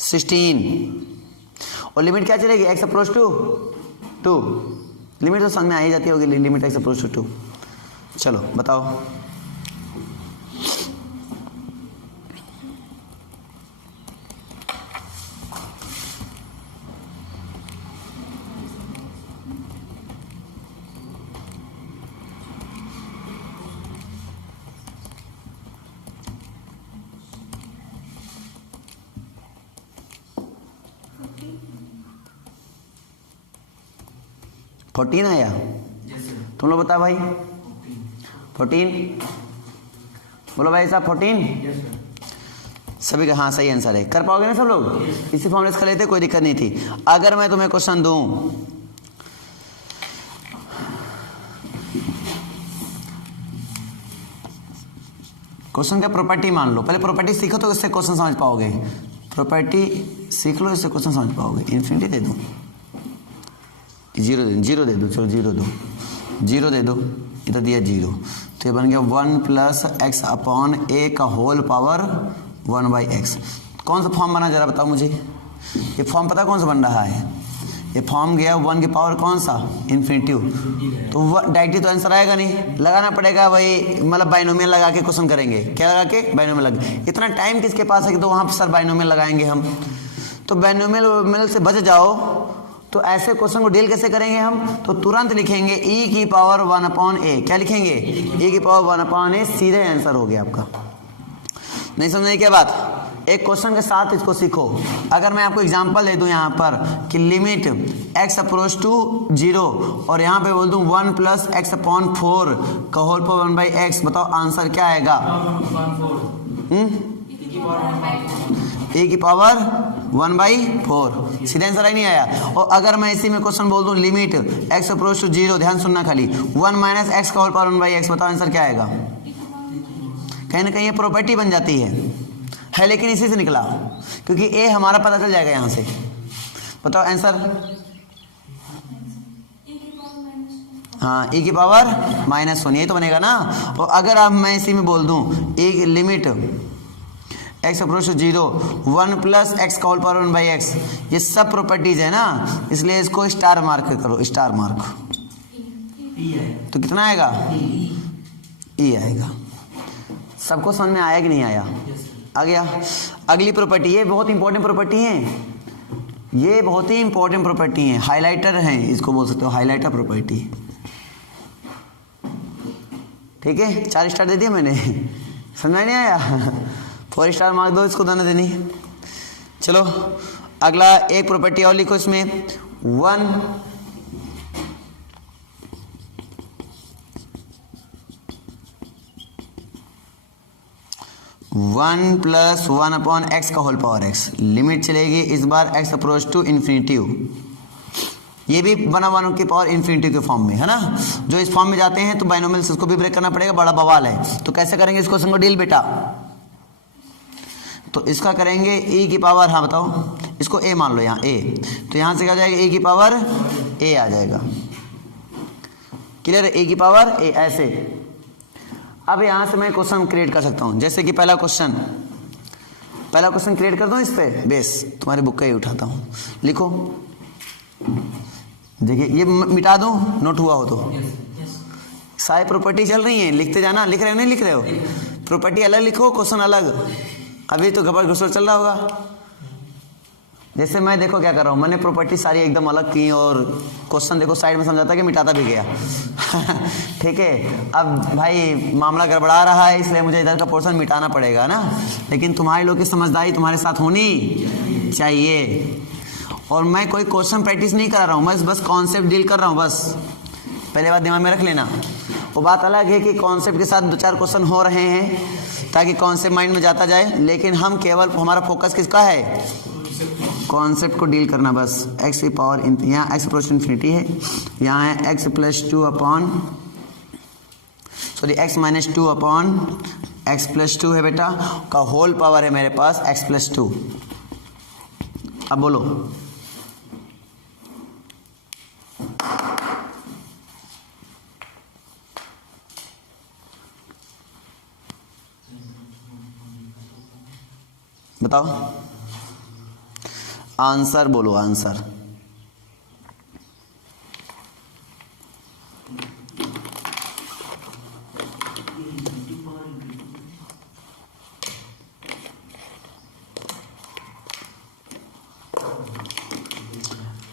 16, और लिमिट क्या चलेगी x अप्रोच टू 2, लिमिट तो समझ में आ ही जाती होगी, लिमिट x अप्रोच टू 2। चलो बताओ, Yes, 14 आया, तुम लोग बताओ भाई 14, बोलो भाई साहब 14, सभी का हाँ सही आंसर है। कर पाओगे ना सब लोग? इसी फॉर्मूले से लेते कोई दिक्कत नहीं थी। अगर मैं तुम्हें क्वेश्चन दूं, क्वेश्चन का प्रॉपर्टी मान लो, पहले प्रॉपर्टी सीखो तो इससे क्वेश्चन समझ पाओगे, प्रॉपर्टी सीख लो इससे क्वेश्चन समझ पाओगे। इन्फिनिटी दे दो, 0 दे दो, चलो 0 दे दो, इधर दिया 0, तो ये बन गया 1 प्लस एक्स अपॉन ए का होल पावर 1/x। कौन सा फॉर्म बना जरा बताओ मुझे, ये फॉर्म पता कौन सा बन रहा है, ये फॉर्म गया 1 की पावर कौन सा इन्फिनिटिव, तो डायरेक्टली तो आंसर आएगा नहीं, लगाना पड़ेगा वही, मतलब बाइनोमियल लगा के क्वेश्चन करेंगे, क्या लगा के बाइनोमियल लगा। इतना टाइम किसके पास है कि तो वहाँ पर सर बाइनोमियल लगाएंगे हम, तो बाइनोमियल से बच जाओ। तो ऐसे क्वेश्चन को डील कैसे करेंगे हम, तो तुरंत लिखेंगे e की पावर 1/a, क्या लिखेंगे e की पावर 1/a, सीधे आंसर हो गया आपका। नहीं समझे क्या बात? एक क्वेश्चन के साथ इसको सीखो। अगर मैं आपको एग्जांपल दे दूं यहाँ पर कि लिमिट x अप्रोच टू 0, और यहाँ पे बोल दूं 1 प्लस एक्स अपॉन 4 का होल पावर 1/x, बताओ आंसर क्या आएगा, e की पावर 1/4, सीधा आंसर ही नहीं आया। और अगर मैं इसी में क्वेश्चन बोल दूं लिमिट x अप्रोच टू 0, ध्यान सुनना खाली, 1 माइनस एक्स का होल पावर 1/x, बताओ आंसर क्या आएगा। कहीं ना कहीं ये प्रॉपर्टी बन जाती है लेकिन इसी से निकला, क्योंकि a हमारा पता चल जाएगा यहाँ से। बताओ आंसर, हाँ e की पावर -1, यही तो बनेगा ना। और अगर आप मैं इसी में बोल दूं एक limit x approach to 0, 1 plus x का होल पावर 1/x, ये सब प्रॉपर्टीज है ना, इसलिए इसको स्टार मार्क करो, स्टार मार्क, तो कितना आएगा e आएगा। सबको समझ में आया कि नहीं आया? आ गया। अगली प्रॉपर्टी, ये बहुत इंपॉर्टेंट प्रॉपर्टी है, ये बहुत ही इंपॉर्टेंट प्रॉपर्टी है, हाइलाइटर है, इसको बोल सकते हो हाइलाइटर प्रॉपर्टी। ठीक है, 4 स्टार दे दिया मैंने, समझ नहीं आया? 4 स्टार मार्क दो इसको, दाना देनी। चलो अगला एक प्रॉपर्टी और लिखो इसमें, 1 + 1/x का होल पावर x, लिमिट चलेगी इस बार x अप्रोच टू इन्फिनिटिव। ये भी 1 की पावर इन्फिनिटी के फॉर्म में है ना। जो इस फॉर्म में जाते हैं तो बाइनोमियल्स उसको भी ब्रेक करना पड़ेगा, बड़ा बवाल है। तो कैसे करेंगे इस क्वेश्चन को डील बेटा? तो इसका करेंगे e की पावर, हाँ बताओ, इसको a मान लो यहाँ a, तो यहाँ से क्या जाएगा e की पावर a आ जाएगा। क्लियर है? e की पावर a ऐसे। अब यहाँ से मैं क्वेश्चन क्रिएट कर सकता हूँ, जैसे कि पहला क्वेश्चन क्रिएट कर दूँ इस पे बेस, तुम्हारी बुक का ही उठाता हूँ, लिखो। देखिए ये मिटा दूं, नोट हुआ हो तो। सारी प्रॉपर्टी चल रही है, लिखते जाना। लिख रहे हो नहीं लिख रहे हो? प्रॉपर्टी अलग लिखो, क्वेश्चन अलग। अभी तो घबर घुसर चल रहा होगा। जैसे मैं देखो क्या कर रहा हूँ, मैंने प्रॉपर्टी सारी एकदम अलग की और क्वेश्चन देखो साइड में समझाता कि मिटाता भी गया। ठीक है, अब भाई मामला गड़बड़ा रहा है, इसलिए मुझे इधर का पोर्शन मिटाना पड़ेगा ना। लेकिन तुम्हारे लोग की समझदारी तुम्हारे साथ होनी चाहिए। और मैं कोई क्वेश्चन प्रैक्टिस नहीं करा रहा हूँ, मैं बस कॉन्सेप्ट डील कर रहा हूँ बस। पहले बात दिमाग में रख लेना। वो बात अलग है कि कॉन्सेप्ट के साथ 2-4 क्वेश्चन हो रहे हैं ताकि कॉन्सेप्ट माइंड में जाता जाए, लेकिन हम केवल हमारा फोकस किसका है? कॉन्सेप्ट को डील करना बस। x की पावर, यहाँ x अप्रोच इन्फिनिटी है, यहाँ है x + 2 है बेटा, का होल पावर है मेरे पास x + 2। अब बोलो, बताओ आंसर, बोलो आंसर।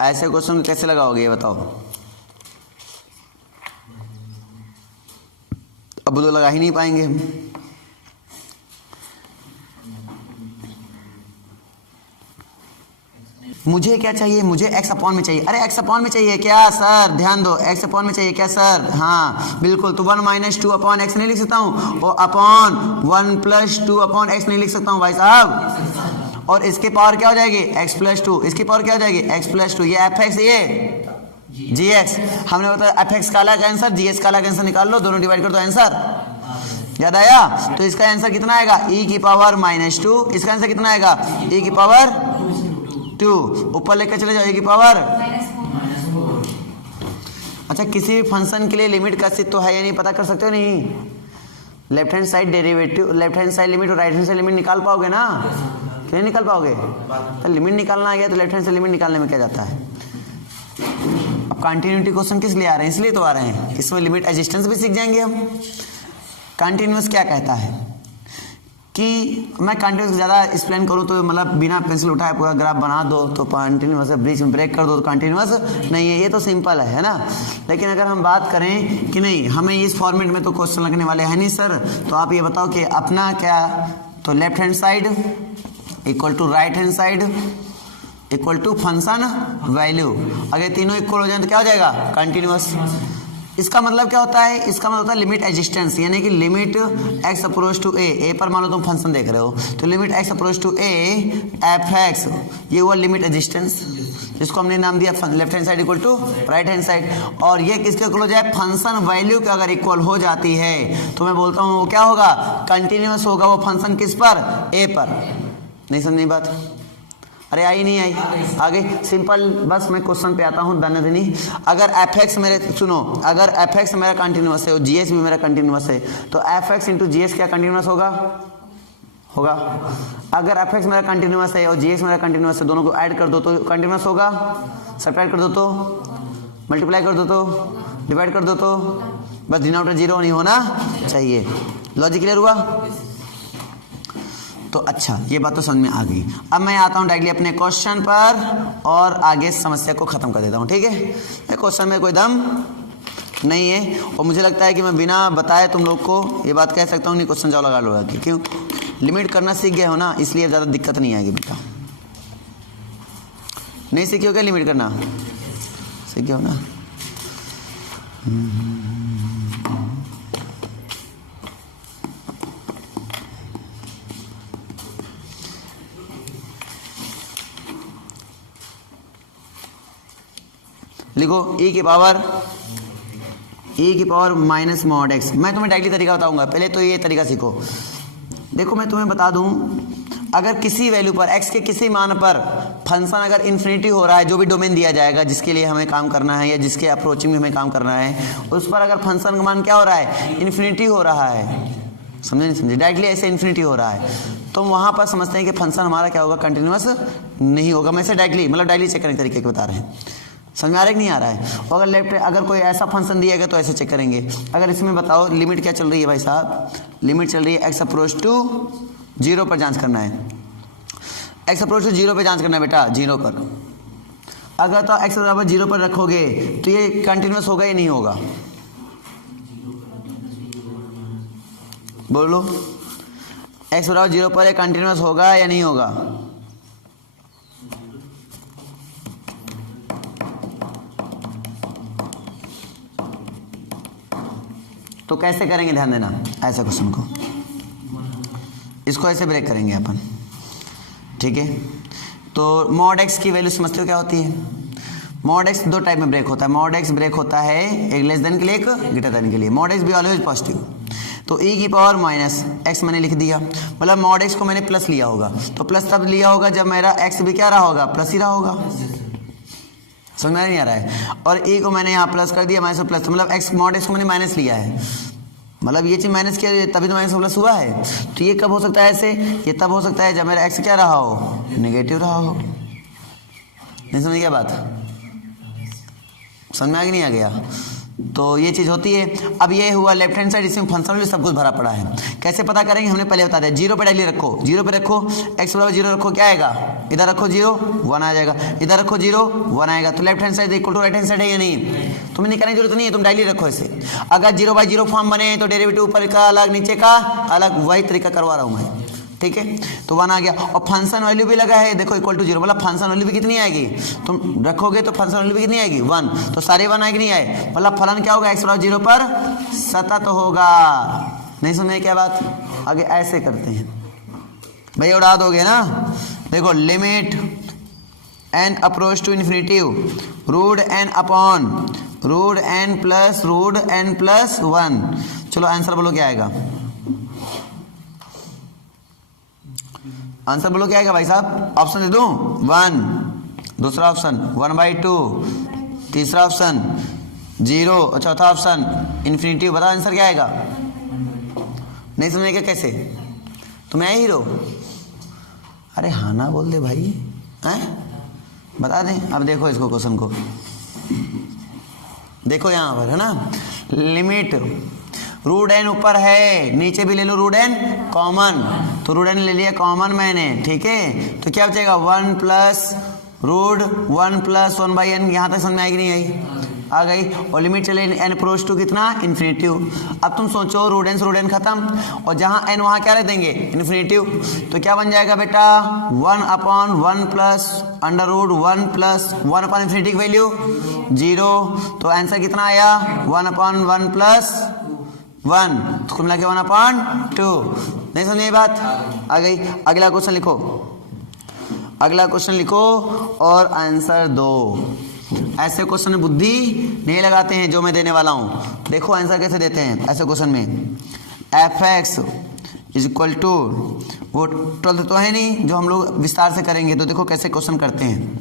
ऐसे क्वेश्चन कैसे लगाओगे ये बताओ? अब तो लगा ही नहीं पाएंगे हम। मुझे क्या चाहिए? मुझे x अपॉन में चाहिए। अरे x अपॉन में चाहिए क्या सर? ध्यान दो, x अपॉन में चाहिए क्या सर? हाँ बिल्कुल। तो 1 - 2/x नहीं लिख सकता हूँ, और अपॉन 1 + 2/x नहीं लिख सकता हूँ भाई साहब। और इसकी पावर क्या हो जाएगी? x + 2। इसकी पावर क्या हो जाएगी? x + 2। ये f(x), ये gx। हमने बताया f(x) का अलग आंसर, gx का अलग आंसर निकाल लो, दोनों डिवाइड कर दो, आंसर याद आया? तो इसका आंसर कितना आएगा? e की पावर -2। इसका आंसर कितना आएगा? e की पावर 2। ऊपर लेकर चले जाओ, e की पावर। अच्छा, किसी भी फंक्शन के लिए लिमिट का अस्तित्व तो है या नहीं पता कर सकते हो? नहीं। Left hand side derivative, left hand side limit और राइट हैंड साइड लिमिट निकाल पाओगे ना? क्यों निकाल पाओगे? तो लिमिट निकालना आ गया तो लेफ्ट हैंड से लिमिट निकालने में क्या जाता है? अब कंटिन्यूटी क्वेश्चन किस लिए आ रहे हैं? इसलिए तो आ रहे हैं, इसमें लिमिट एग्जिस्टेंस भी सीख जाएंगे हम। कंटिन्यूअस क्या कहता है कि मैं कंटिन्यूअस ज़्यादा एक्सप्लेन करूँ तो मतलब बिना पेंसिल उठाए पूरा ग्राफ बना दो तो कंटिन्यूअस है, बीच में ब्रेक कर दो तो कंटिन्यूअस नहीं है। ये तो सिंपल है ना। लेकिन अगर हम बात करें कि नहीं हमें इस फॉर्मेट में तो क्वेश्चन लगने वाले हैं नहीं सर, तो आप ये बताओ कि अपना क्या, तो left hand side equal to right hand side equal to function value. अगर तीनों इक्वल हो जाए तो क्या हो जाएगा? कंटिन्यूअस। इसका मतलब क्या होता है? इसका मतलब होता है लिमिट एग्जिस्टेंस, यानी कि limit x approach to a पर मान लो तुम फंक्शन देख रहे हो तो limit x approach to a f(x), ये हुआ लिमिट एग्जिस्टेंस, जिसको हमने नाम दिया left hand side equal to right hand side. और ये किसके इक्वल हो जाए? फंक्शन वैल्यू के अगर इक्वल हो जाती है तो मैं बोलता हूँ वो क्या होगा? कंटिन्यूअस होगा। वो फंक्शन किस पर? a पर। नहीं समझी बात? अरे आई नहीं आई? आ गई। सिंपल। बस मैं क्वेश्चन पे आता हूँ दानादनी। अगर f(x) मेरे, सुनो, अगर f(x) मेरा कंटिन्यूअस है और gx भी मेरा कंटिन्यूअस है तो f(x) × gx क्या कंटिन्यूअस होगा? अगर f(x) मेरा कंटिन्यूअस है और gx मेरा कंटिन्यूअस है, दोनों को ऐड कर दो तो कंटिन्यूअस होगा। सब्ट्रैक्ट कर दो तो, मल्टीप्लाई कर दो तो, डिवाइड कर दो तो, बस डिनोमिनेटर 0 नहीं होना चाहिए। लॉजिक क्लियर हुआ? तो अच्छा, ये बात तो समझ में आ गई। अब मैं आता हूँ डायरेक्टली अपने क्वेश्चन पर और आगे समस्या को ख़त्म कर देता हूँ, ठीक है। क्वेश्चन में कोई दम नहीं है और मुझे लगता है कि मैं बिना बताए तुम लोग को ये बात कह सकता हूँ नहीं क्वेश्चन जाओ लगा लो, क्यों लिमिट करना सीख गए हो ना, इसलिए ज़्यादा दिक्कत नहीं आएगी बेटा। नहीं सीखे हो क्या लिमिट करना? सीखे हो ना। लिखो e की पावर माइनस मॉड एक्स। मैं तुम्हें डायरेक्टली तरीका बताऊंगा, पहले तो ये तरीका सीखो। देखो मैं तुम्हें बता दूं, अगर किसी वैल्यू पर x के किसी मान पर फंक्शन अगर इन्फिनिटी हो रहा है, जो भी डोमेन दिया जाएगा जिसके लिए हमें काम करना है या जिसके अप्रोचिंग में हमें काम करना है, उस पर अगर फंक्शन का मान क्या हो रहा है, इन्फिनिटी हो रहा है, समझे नहीं समझे, डायरेक्टली ऐसे इन्फिनिटी हो रहा है, तो वहाँ पर समझते हैं कि फंक्शन हमारा क्या होगा, कंटिन्यूअस नहीं होगा। मैं इसे डायरेक्टली चेक करने के तरीके बता रहे हैं, समझ में आ रहा है कि नहीं आ रहा है। और अगर कोई ऐसा फंक्शन दिया गया तो ऐसे चेक करेंगे। अगर इसमें बताओ लिमिट क्या चल रही है भाई साहब, लिमिट चल रही है x अप्रोच टू 0 पर जांच करना है, x अप्रोच टू 0 पर जांच करना है बेटा, 0 पर। अगर तो x बराबर 0 पर रखोगे तो ये कंटिन्यूअस होगा या नहीं होगा, बोलो। x बराबर 0 पर ये कंटिन्यूअस होगा या नहीं होगा? तो कैसे करेंगे, ध्यान देना ऐसा क्वेश्चन को, इसको ऐसे ब्रेक करेंगे अपन, ठीक है। तो मॉड एक्स की वैल्यू समझते हो क्या होती है? मॉड एक्स दो टाइप में ब्रेक होता है। मॉड एक्स ब्रेक होता है एक लेस देन के लिए, एक ग्रेटर देन के लिए। मॉड एक्स भी ऑलवेज पॉजिटिव। तो e की पावर माइनस एक्स मैंने लिख दिया, मतलब मॉड एक्स को मैंने प्लस लिया होगा, तो प्लस तब लिया होगा जब मेरा एक्स भी क्या रहा होगा, प्लस ही रहा होगा, समझ में नहीं आ रहा है। और e को मैंने यहाँ प्लस कर दिया, माइनस प्लस, मतलब एक्स मॉड एक्स को मैंने माइनस लिया है, मतलब ये चीज माइनस किया तभी तो माइनस प्लस हुआ है। तो ये कब हो सकता है ऐसे, ये तब हो सकता है जब मेरा एक्स क्या रहा हो, नेगेटिव रहा हो। नहीं समझ क्या बात, समझ में आ गया नहीं आ गया? तो ये चीज़ होती है। अब ये हुआ लेफ्ट हैंड साइड, इसमें फंक्शन में सब कुछ भरा पड़ा है। कैसे पता करेंगे, हमने पहले बता दिया, 0 पे डायरेक्टली रखो, 0 पे रखो, x बराबर 0 रखो, क्या आएगा, इधर रखो 0 1 आ जाएगा, इधर रखो 0 1 आएगा। तो left hand side equal to right hand side है या नहीं, तुम्हें निकालने की जरूरत नहीं है, तुम डायरेक्टली रखो इसे। अगर 0/0 फॉर्म बने तो डेरिवेटिव ऊपर का अलग नीचे का अलग, वही तरीका करवा रहा हूँ मैं, ठीक है। तो 1 आ गया और फंक्शन वैल्यू भी लगा है, देखो इक्वल टू 0, मतलब फंक्शन वैल्यू भी कितनी आएगी, तुम रखोगे तो फंक्शन वैल्यू भी कितनी आएगी, 1। तो सारे 1 आएगी नहीं आए, मतलब फलन क्या होगा, x बराबर 0 पर सतत होगा। नहीं समझे क्या बात? आगे ऐसे करते हैं भाई, उड़ा दोगे ना। देखो limit n approach to infinitive root n upon root n plus root n plus 1। चलो आंसर बोलो क्या आएगा, आंसर बोलो क्या आएगा भाई साहब। ऑप्शन दे दूं, 1, दूसरा ऑप्शन 1/2, तीसरा ऑप्शन 0 और चौथा ऑप्शन इन्फिनिटी। बताओ आंसर क्या आएगा। नहीं समझेगा कैसे, तुम आए हीरो, अरे हाँ ना बोल दे भाई, हैं बता दे। अब देखो इसको, क्वेश्चन को देखो यहाँ पर है ना, लिमिट रूट n ऊपर है, नीचे भी ले लो रूट n कॉमन, तो रूट n ले लिया कॉमन मैंने, ठीक है। तो क्या बचेगा 1 प्लस रूट 1 प्लस 1/n। यहाँ तक समझ में आएगी नहीं आई, आ गई। और लिमिट चले n अप्रोच टू कितना, इन्फिनिटिव। अब तुम सोचो रूट n से रूट n खत्म, और जहाँ n वहाँ क्या रख देंगे, इन्फिनिटिव। तो क्या बन जाएगा बेटा, 1/1 plus under root 1 plus 1/, infinity की वैल्यू 0। तो आंसर कितना आया, 1/1 प्लस 1, तो कुल मिला के 1/2। नहीं समझे ये बात, आ गई। अगला क्वेश्चन लिखो, अगला क्वेश्चन लिखो और आंसर दो। ऐसे क्वेश्चन में बुद्धि नहीं लगाते हैं जो मैं देने वाला हूं। देखो आंसर कैसे देते हैं ऐसे क्वेश्चन में, fx इज इक्वल टू, वो 12 तो है नहीं जो हम लोग विस्तार से करेंगे। तो देखो कैसे क्वेश्चन करते हैं,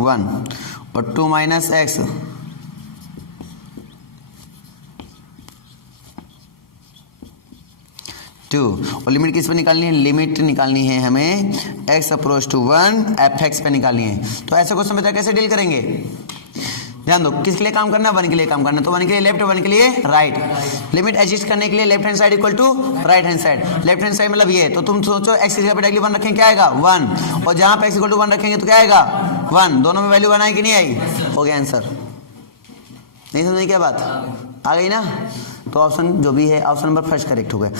1 और 2 माइनस एक्स, और लिमिट किस पे निकालनी है, लिमिट निकालनी है हमें x अप्रोच टू 1 fx पे निकालनी है। तो ऐसे क्वेश्चन बता कैसे डील करेंगे, ध्यान दो, किसके लिए काम करना है, 1 के लिए काम करना है, तो 1 के लिए लेफ्ट, 1 के लिए राइट। लिमिट एडजस्ट करने के लिए left hand side equal to right hand side. Left hand side मतलब ये, तो तुम सोचो x की जगह पे डायरेक्टली 1 रखेंगे क्या आएगा 1, और जहां पे x इक्वल टू 1 रखेंगे तो क्या आएगा 1, दोनों में वैल्यू 1 आई कि नहीं आई, हो गया आंसर। नहीं समझे क्या बात, आ गई ना। तो ऑप्शन जो भी है ऑप्शन नंबर फर्स्ट करेक्ट हो गया।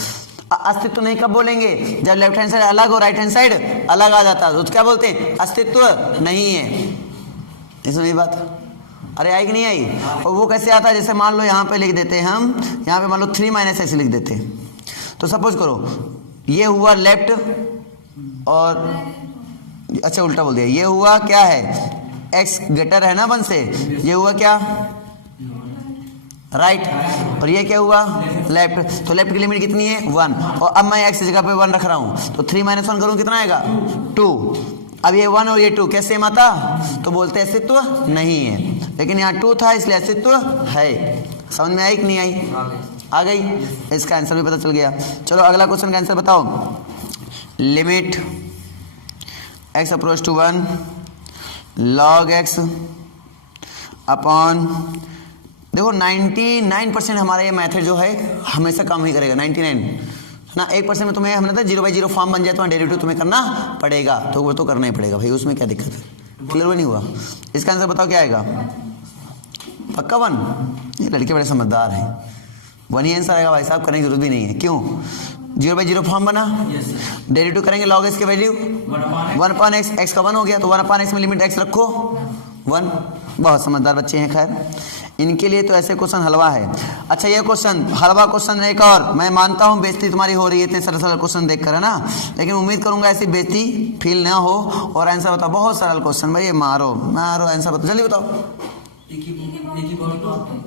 अस्तित्व नहीं कब बोलेंगे, जब लेफ्ट हैंड साइड अलग और राइट हैंड साइड अलग आ जाता है तो क्या बोलते हैं, अस्तित्व नहीं है। नहीं समझी बात, अरे आई कि नहीं आई। और वो कैसे आता है, जैसे मान लो यहाँ पे लिख देते हैं हम, यहाँ पे मान लो 3 - x लिख देते हैं, तो सपोज करो ये हुआ लेफ्ट और अच्छा उल्टा बोल दिया, ये हुआ क्या है x ग्रेटर है ना 1 से, ये हुआ क्या राइट, और ये क्या हुआ लेफ्ट, तो लेफ्ट की लिमिट कितनी है 1, और अब मैं x जगह पे 1 रख रहा हूँ, तो 3 - 1 करूँ कितना आएगा 2। अब ये 1 और ये 2 कैसे सेम आता, तो बोलते हैं अस्तित्व नहीं है, लेकिन यहाँ 2 था इसलिए अस्तित्व है। समझ में आई कि नहीं आई, आ गई, इसका आंसर भी पता चल गया। चलो अगला क्वेश्चन का आंसर बताओ। Limit x approach to 1 log x upon, देखो 99% हमारा ये मेथड जो है हमेशा काम ही करेगा, 99 ना, 1% में तुम्हें हमने तो 0/0 फॉर्म बन जाए तो डेरिवेटिव तुम्हें करना पड़ेगा, तो वो तो करना ही पड़ेगा भाई, उसमें क्या दिक्कत है, क्लियर नहीं हुआ। इसका आंसर बताओ क्या आएगा, पक्का 1, ये लड़के बड़े समझदार हैं, 1 ही आंसर आएगा भाई साहब, करने की जरूरत भी नहीं है। क्यों, 0/0 फॉर्म बना, डेरिवेटिव करेंगे log x की वैल्यू 1/x, x का 1 हो गया तो 1/x में लिमिट x रखो 1, बहुत समझदार बच्चे हैं। खैर इनके लिए तो ऐसे क्वेश्चन हलवा है। अच्छा ये क्वेश्चन हलवा क्वेश्चन एक और, मैं मानता हूँ बेइज्जती तुम्हारी हो रही है इतने सरल सरल क्वेश्चन देखकर, है ना, लेकिन उम्मीद करूंगा ऐसी बेइज्जती फील ना हो, और आंसर बताओ, बहुत सरल क्वेश्चन भाई, मारो मारो आंसर बताओ, जल्दी बताओ।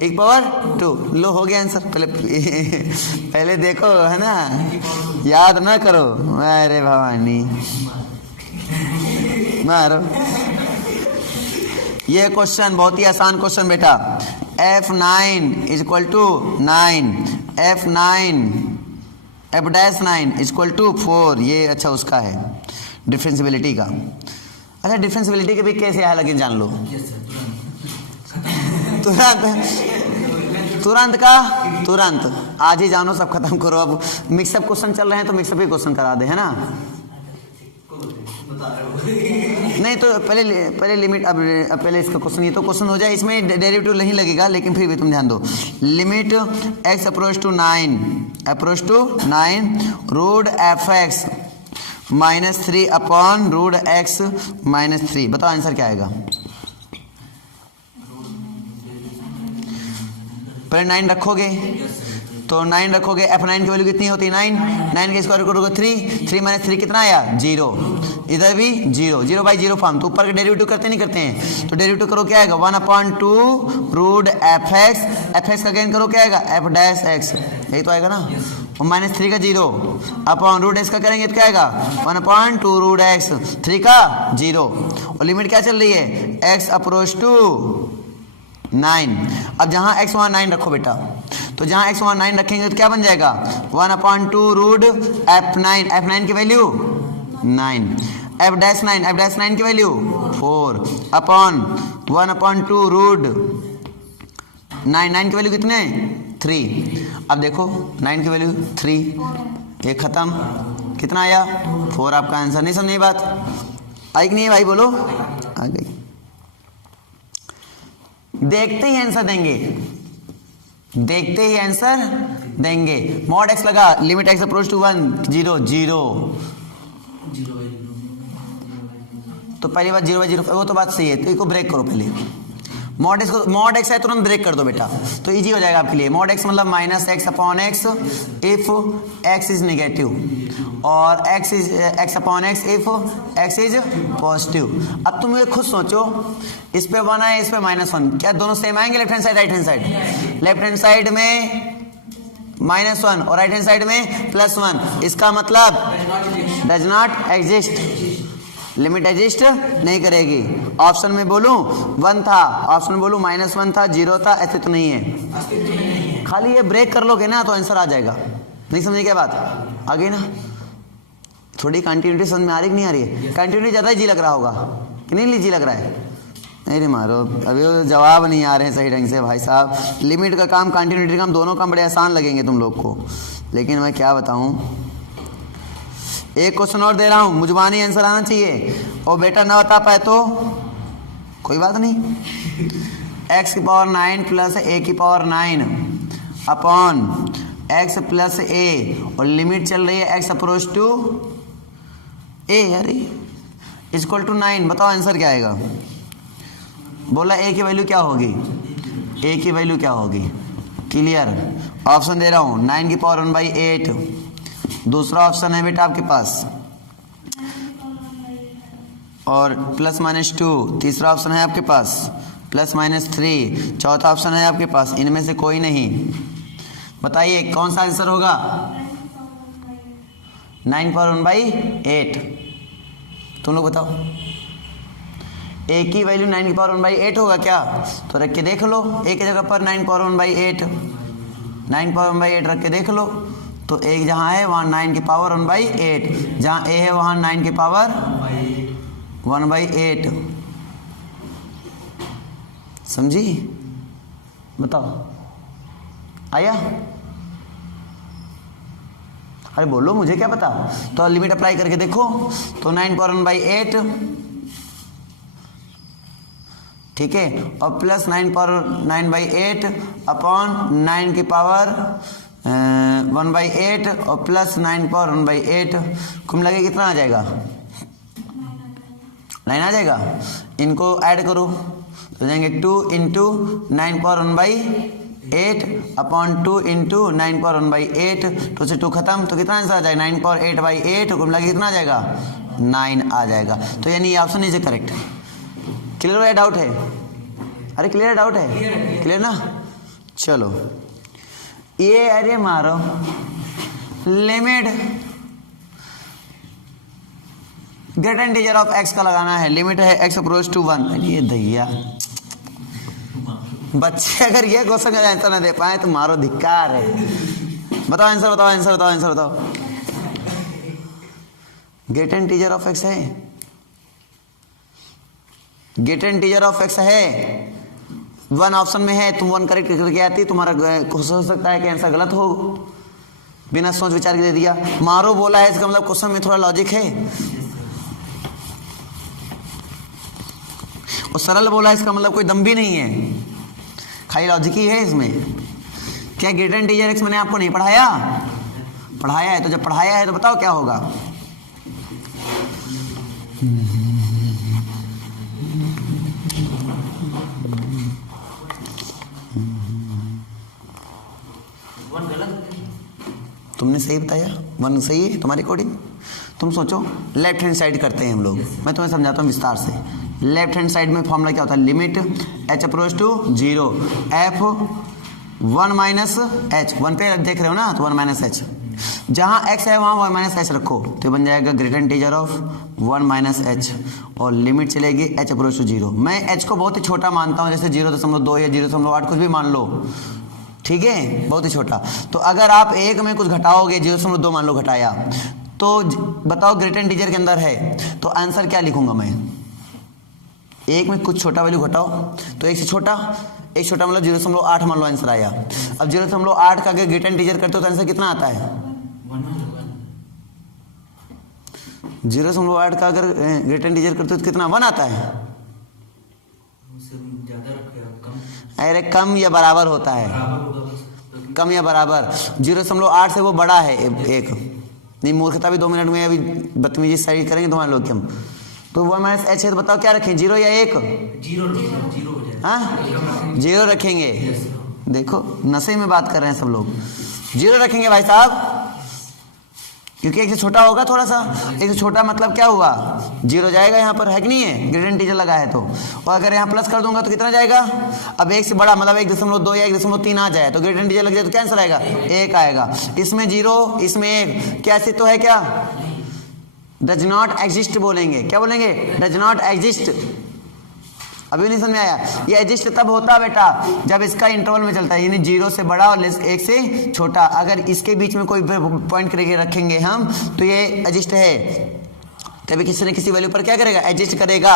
1/2 लो हो गया आंसर, पहले देखो है ना, याद ना करो, अरे भवानी मारो। ये क्वेश्चन बहुत ही आसान क्वेश्चन बेटा, f9 is equal to 9, f'9 is equal to 4, ये अच्छा उसका है डिफरेंशियबिलिटी का। अच्छा डिफरेंशियबिलिटी के भी कैसे है लेकिन जान लो, तुरंत आज ही जानो, सब खत्म करो। अब मिक्सअप क्वेश्चन चल रहे हैं तो मिक्सअप ही क्वेश्चन करा दे, है ना। नहीं तो पहले लिमिट, अब पहले इसका क्वेश्चन, ये तो क्वेश्चन हो जाए, इसमें डेरिवेटिव नहीं लगेगा, लेकिन फिर भी तुम ध्यान दो। Limit x approach to 9 root fx -3 upon root x -3, बताओ आंसर क्या आएगा। पहले 9 रखोगे, तो 9 रखोगे, f9 की वैल्यू कितनी होती है 9 के स्क्वायर करोगे 3 - 3 कितना आया 0, इधर भी 0/0 फॉर्म, तो ऊपर के डेरिवेटिव करते नहीं करते हैं, तो डेरिवेटिव करो क्या आएगा 1/2 रूट fx का गेन करो क्या आएगा f'(x), यही तो आएगा ना, और -3 का 0 अपॉन रूट x का करेंगे तो क्या आएगा 1/2 रूट x, 3 का 0, और लिमिट क्या चल रही है x अप्रोच टू 9। अब जहां x वहां 9 रखो बेटा, तो जहां x वहां 9 रखेंगे तो क्या बन जाएगा 1/2 रूट f9 की वैल्यू 9, f'9 की वैल्यू 4 अपॉन 1/2 रूट 9 की वैल्यू कितने 3। अब देखो 9 की वैल्यू 3, ये खत्म, कितना आया 4 आपका आंसर। नहीं समझी बात, आई कि नहीं भाई, बोलो आ गई। देखते ही आंसर देंगे, मॉड x लगा, लिमिट x अप्रोच टू 1 0, तो पहली बात 0/0, वो तो बात सही है, तो इसको ब्रेक करो पहले, मॉड x है तुरंत ब्रेक कर दो बेटा, तो इजी हो जाएगा आपके लिए। मॉड x मतलब -x upon x if x is negative, और x upon x if x is positive. अब तुम ये खुद सोचो, इस पे 1 है, इस पे -1, क्या दोनों सेम आएंगे left hand side right hand side? Left hand side में -1 और राइट हैंड साइड में +1, इसका मतलब does not exist, limit exist नहीं करेगी। ऑप्शन में बोलूं 1 था, ऑप्शन में बोलूं -1 था, 0 था, ऐसे तो नहीं है, खाली ये ब्रेक कर लोगे ना तो आंसर आ जाएगा। नहीं समझे क्या बात, आ गई ना। थोड़ी कंटिन्यूटी समझ में आ रही कि नहीं आ रही है? कंटिन्यूटी ज़्यादा जी लग रहा होगा कि नहीं जी लग रहा है? नहीं रे मारो, अभी वो जवाब नहीं आ रहे हैं सही ढंग से भाई साहब। लिमिट का काम, कंटिन्यूटी का काम, दोनों काम बड़े आसान लगेंगे तुम लोग को, लेकिन मैं क्या बताऊं। एक क्वेश्चन और दे रहा हूं, मुझबानी आंसर आना चाहिए, और बेटा ना बता पाए तो कोई बात नहीं। x की पावर 9 प्लस a की power 9 upon x plus a, और लिमिट चल रही है x अप्रोच टू a, अरे इक्वल टू 9। बताओ आंसर क्या आएगा। बोला a की वैल्यू क्या होगी, a की वैल्यू क्या होगी, क्लियर। ऑप्शन दे रहा हूँ, 9 की पावर 1/8, दूसरा ऑप्शन है बेटा आपके पास, और प्लस माइनस 2, तीसरा ऑप्शन है आपके पास प्लस माइनस 3, चौथा ऑप्शन है आपके पास। इनमें से कोई नहीं, बताइए कौन सा आंसर होगा। 9 पावर 1/8, तुम लोग बताओ। a की वैल्यू 9 की पावर 1/8 होगा क्या, तो रख के देख लो। a की जगह पर 9 पावर 1/8, 9 पावर 1/8 रख के देख लो, तो एक जहाँ है वहाँ 9 की पावर 1/8, जहाँ a है वहाँ 9 की पावर 1/8। समझी, बताओ आया। अरे बोलो, मुझे क्या पता। तो लिमिट अप्लाई करके देखो, तो 9 पावर 1/8, ठीक है, और प्लस 9 पावर 9/8 अपॉन 9 की पावर 1/8 और प्लस 9 पावर 1/8, कुल लगे कितना आ जाएगा, 9 आ जाएगा। इनको ऐड करो तो जाएंगे 2 into 9 power 1/8 upon 2 into 9 power 1/8, तो से 2 खत्म, तो कितना आंसर आ जाएगा 9 पावर 8/8, कुल लगे कितना आ जाएगा 9 आ जाएगा। तो यानी ये ऑप्शन इज करेक्ट। क्लियर है, डाउट है? अरे क्लियर डाउट है, क्लियर ना। चलो ये अरे मारो limit greater integer of x का लगाना है, लिमिट है x अप्रोच टू 1। ये दैया बच्चे अगर ये क्वेश्चन का आंसर ना दे पाए तो मारो धिक्कार है। बताओ आंसर, बताओ आंसर, बताओ आंसर, बताओ। ग्रेटर इंटीजर ऑफ x है, ग्रेटर इंटीजर ऑफ x है, 1 ऑप्शन में है, तुम 1 करेक्ट करके आती, तुम्हारा हो सकता है कि आंसर गलत हो, बिना सोच विचार के दे दिया। मारो बोला है, इसका मतलब क्वेश्चन में थोड़ा लॉजिक है, और सरल बोला है, इसका मतलब कोई दम भी नहीं है, खाली लॉजिक ही है इसमें। क्या ग्रेटर इंटीजर x मैंने आपको नहीं पढ़ाया? पढ़ाया है। तो जब पढ़ाया है तो बताओ क्या होगा। तुमने सही बताया, 1 सही है तुम्हारी कोडिंग। तुम सोचो, लेफ्ट हैंड साइड करते हैं हम लोग, मैं तुम्हें समझाता हूँ विस्तार से। लेफ्ट हैंड साइड में फॉर्मूला क्या होता है, limit h approach to 0 f 1 minus h, 1 पे देख रहे हो ना, तो 1 माइनस h, जहाँ x है वहाँ 1 माइनस h रखो, तो बन जाएगा greater integer of 1 minus h, और लिमिट चलेगी h अप्रोच टू 0। मैं h को बहुत ही छोटा मानता हूँ, जैसे 0.2 या 0.8 कुछ भी मान लो, ठीक है, बहुत ही छोटा। तो अगर आप एक में कुछ घटाओगे, 0.2 मान लो घटाया, तो बताओ ग्रेटर इंटीजर के अंदर है, तो आंसर क्या लिखूंगा मैं। एक में कुछ छोटा वैल्यू घटाओ, तो एक से छोटा, एक छोटा मतलब 0.8 मान लो आंसर आया। अब 0.8 का अगर ग्रेटर इंटीजर करते हो तो आंसर कितना आता है, 0.8 का अगर ग्रेटर इंटीजर करते हो तो कितना 1 आता है। अरे कम या बराबर होता है, कम या बराबर। 0.8 से वो बड़ा है एक, नहीं मूर्खता भी 2 मिनट में अभी बदतमीजी साइड करेंगे तुम्हारे लोग के हम। तो 1 माइनस h है, तो बताओ क्या रखें, 0 या 1? 0 रखेंगे। देखो नशे में बात कर रहे हैं सब लोग, 0 रखेंगे भाई साहब, क्योंकि एक से छोटा होगा थोड़ा सा, एक से छोटा मतलब क्या हुआ, 0 जाएगा यहाँ पर, है कि नहीं है, ग्रेटर इंटीजर लगा है तो। और अगर यहाँ प्लस कर दूंगा तो कितना जाएगा, अब 1 से बड़ा मतलब 1.2 या 1.3 आ जाए, तो ग्रेटर इंटीजर लग जाए तो क्या आंसर आएगा, 1 आएगा। इसमें 0, इसमें 1, क्या ऐसे तो है क्या, डज नॉट एग्जिस्ट बोलेंगे, क्या बोलेंगे, डज नॉट एग्जिस्ट। अभी नहीं समझ में आया, ये एग्जिस्ट तब होता है बेटा जब इसका इंटरवल में चलता है, यानी 0 से बड़ा और 1 से छोटा। अगर इसके बीच में कोई पॉइंट करके रखेंगे हम तो ये एग्जिस्ट है, तभी किसी न किसी वैल्यू पर क्या करेगा, एडजस्ट करेगा।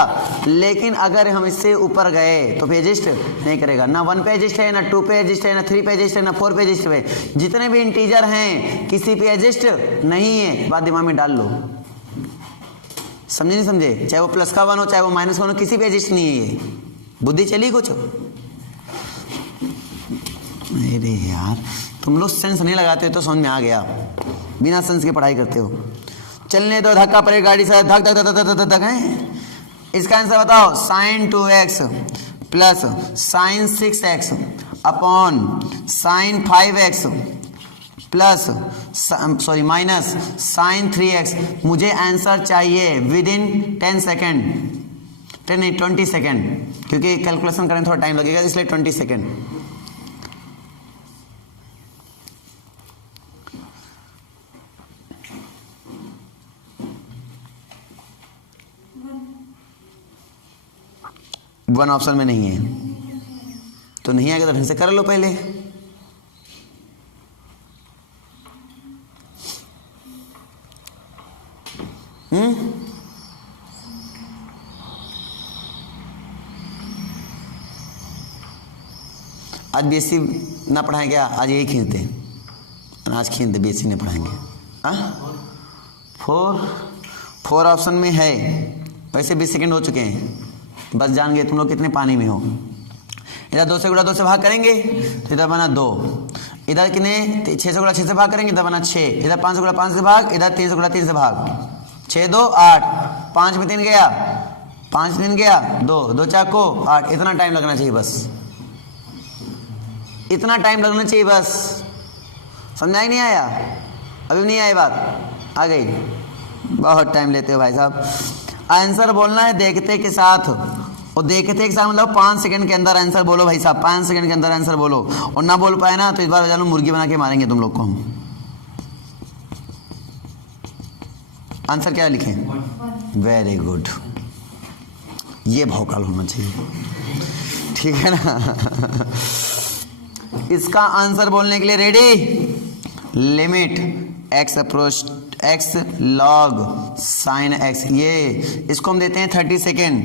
लेकिन अगर हम इससे ऊपर गए तो फिर एडजस्ट नहीं करेगा। ना 1 पे एडजस्ट है, ना 2 पे एडजस्ट है, ना 3 पे एडजस्ट है, ना 4 पे एडजस्ट है। जितने भी इंटीजर हैं किसी पे एडजस्ट नहीं है। बात दिमाग में डाल लो, समझे नहीं समझे? चाहे वो प्लस का 1 हो, चाहे वो माइनस 1 हो, किसी पे एडजस्ट नहीं है। ये बुद्धि चली कुछ? अरे यार तुम लोग सेंस नहीं लगाते हो तो समझ में आ गया, बिना सेंस के पढ़ाई करते हो। चलने दो, धक्का पड़े गाड़ी से, धक धक धक धक धक धक है। इसका आंसर बताओ, sin 2x plus sin 6x upon sin 5x plus minus sin 3x। मुझे आंसर चाहिए विद इन 10 सेकेंड, 10 नहीं 20 सेकेंड, क्योंकि कैलकुलेशन करने थोड़ा टाइम लगेगा, इसलिए 20 सेकेंड। वन ऑप्शन में नहीं है तो नहीं आएगा, तो ढंग से कर लो पहले। आज बीएससी ना पढ़ाएं क्या? आज यही खींचते हैं, आज खींचते, बीएससी नहीं पढ़ाएंगे। फोर ऑप्शन में है, वैसे 20 सेकेंड हो चुके हैं, बस जान गए तुम लोग कितने पानी में हो। इधर 2 से गुणा 2 से भाग करेंगे तो इधर बना 2, इधर कितने 6 से गुणा 6 से भाग करेंगे, इधर बना 6, इधर 5 से गुणा 5 से भाग, इधर 3 से गुणा 3 से भाग, 6 2 8, 5 में 3 गया, 5 3 गया 2, 2 4 को 8। इतना टाइम लगना चाहिए बस, इतना टाइम लगना चाहिए बस। समझा ही नहीं आया? अभी नहीं आई बात, आ गई? बहुत टाइम लेते हो भाई साहब। आंसर बोलना है देखते के साथ, और देखते के साथ मतलब 5 सेकंड के अंदर आंसर बोलो भाई साहब, 5 सेकंड के अंदर आंसर बोलो। और ना बोल पाए ना तो इस बार जानो मुर्गी बना के मारेंगे तुम लोग को हम। आंसर क्या लिखें? वेरी गुड, ये भौकाल होना चाहिए, ठीक है ना? इसका आंसर बोलने के लिए ready? Limit x approach x log sin x, ये इसको हम देते हैं 30 सेकेंड,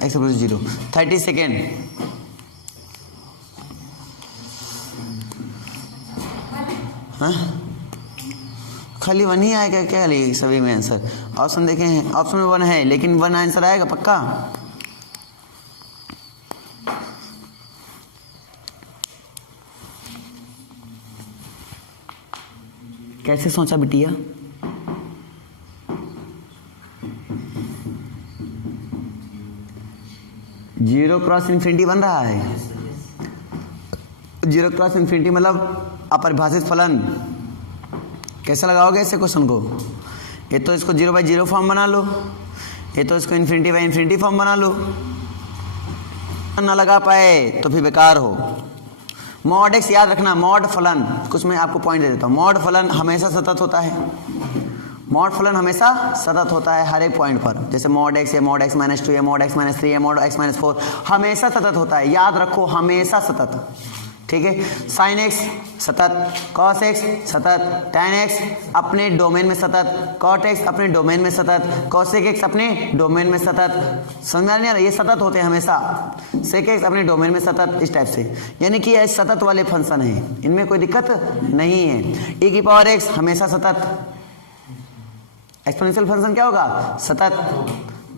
x अप्रोच 0 30 सेकेंड। हाँ खाली 1 ही आएगा क्या सभी में आंसर? ऑप्शन देखें, ऑप्शन में 1 है, लेकिन 1 आंसर आएगा पक्का? कैसे सोचा बिटिया? जीरो क्रॉस इन्फिनिटी बन रहा है। जीरो क्रॉस इन्फिनिटी मतलब अपरिभाषित फलन। कैसे लगाओगे ऐसे क्वेश्चन को? ये तो इसको 0/0 फॉर्म बना लो, ये तो इसको इन्फिनिटी/इन्फिनिटी फॉर्म बना लो। ना लगा पाए तो फिर बेकार हो। मॉड एक्स याद रखना, मॉड फलन, कुछ मैं आपको पॉइंट दे देता हूँ। मॉड फलन हमेशा सतत होता है, मॉड फलन हमेशा सतत होता है हर एक पॉइंट पर। जैसे मॉड एक्स है, मॉड एक्स माइनस 2 है, मॉड एक्स माइनस 3 है, मॉड एक्स माइनस 4, हमेशा सतत होता है, याद रखो, हमेशा सतत, ठीक है। साइन एक्स सतत, कॉस एक्स सतत, टैन एक्स अपने डोमेन में सतत, कॉट एक्स अपने डोमेन में सतत, कॉसेक एक्स अपने डोमेन में सतत। समझ में नहीं आ रहा? ये सतत होते हैं हमेशा। सेक एक्स अपने डोमेन में सतत, इस टाइप से, यानी कि ये सतत वाले फंक्शन हैं, इनमें कोई दिक्कत नहीं है। e की पावर एक्स हमेशा सतत, एक्सपोनेंशियल फंक्शन क्या होगा? सतत,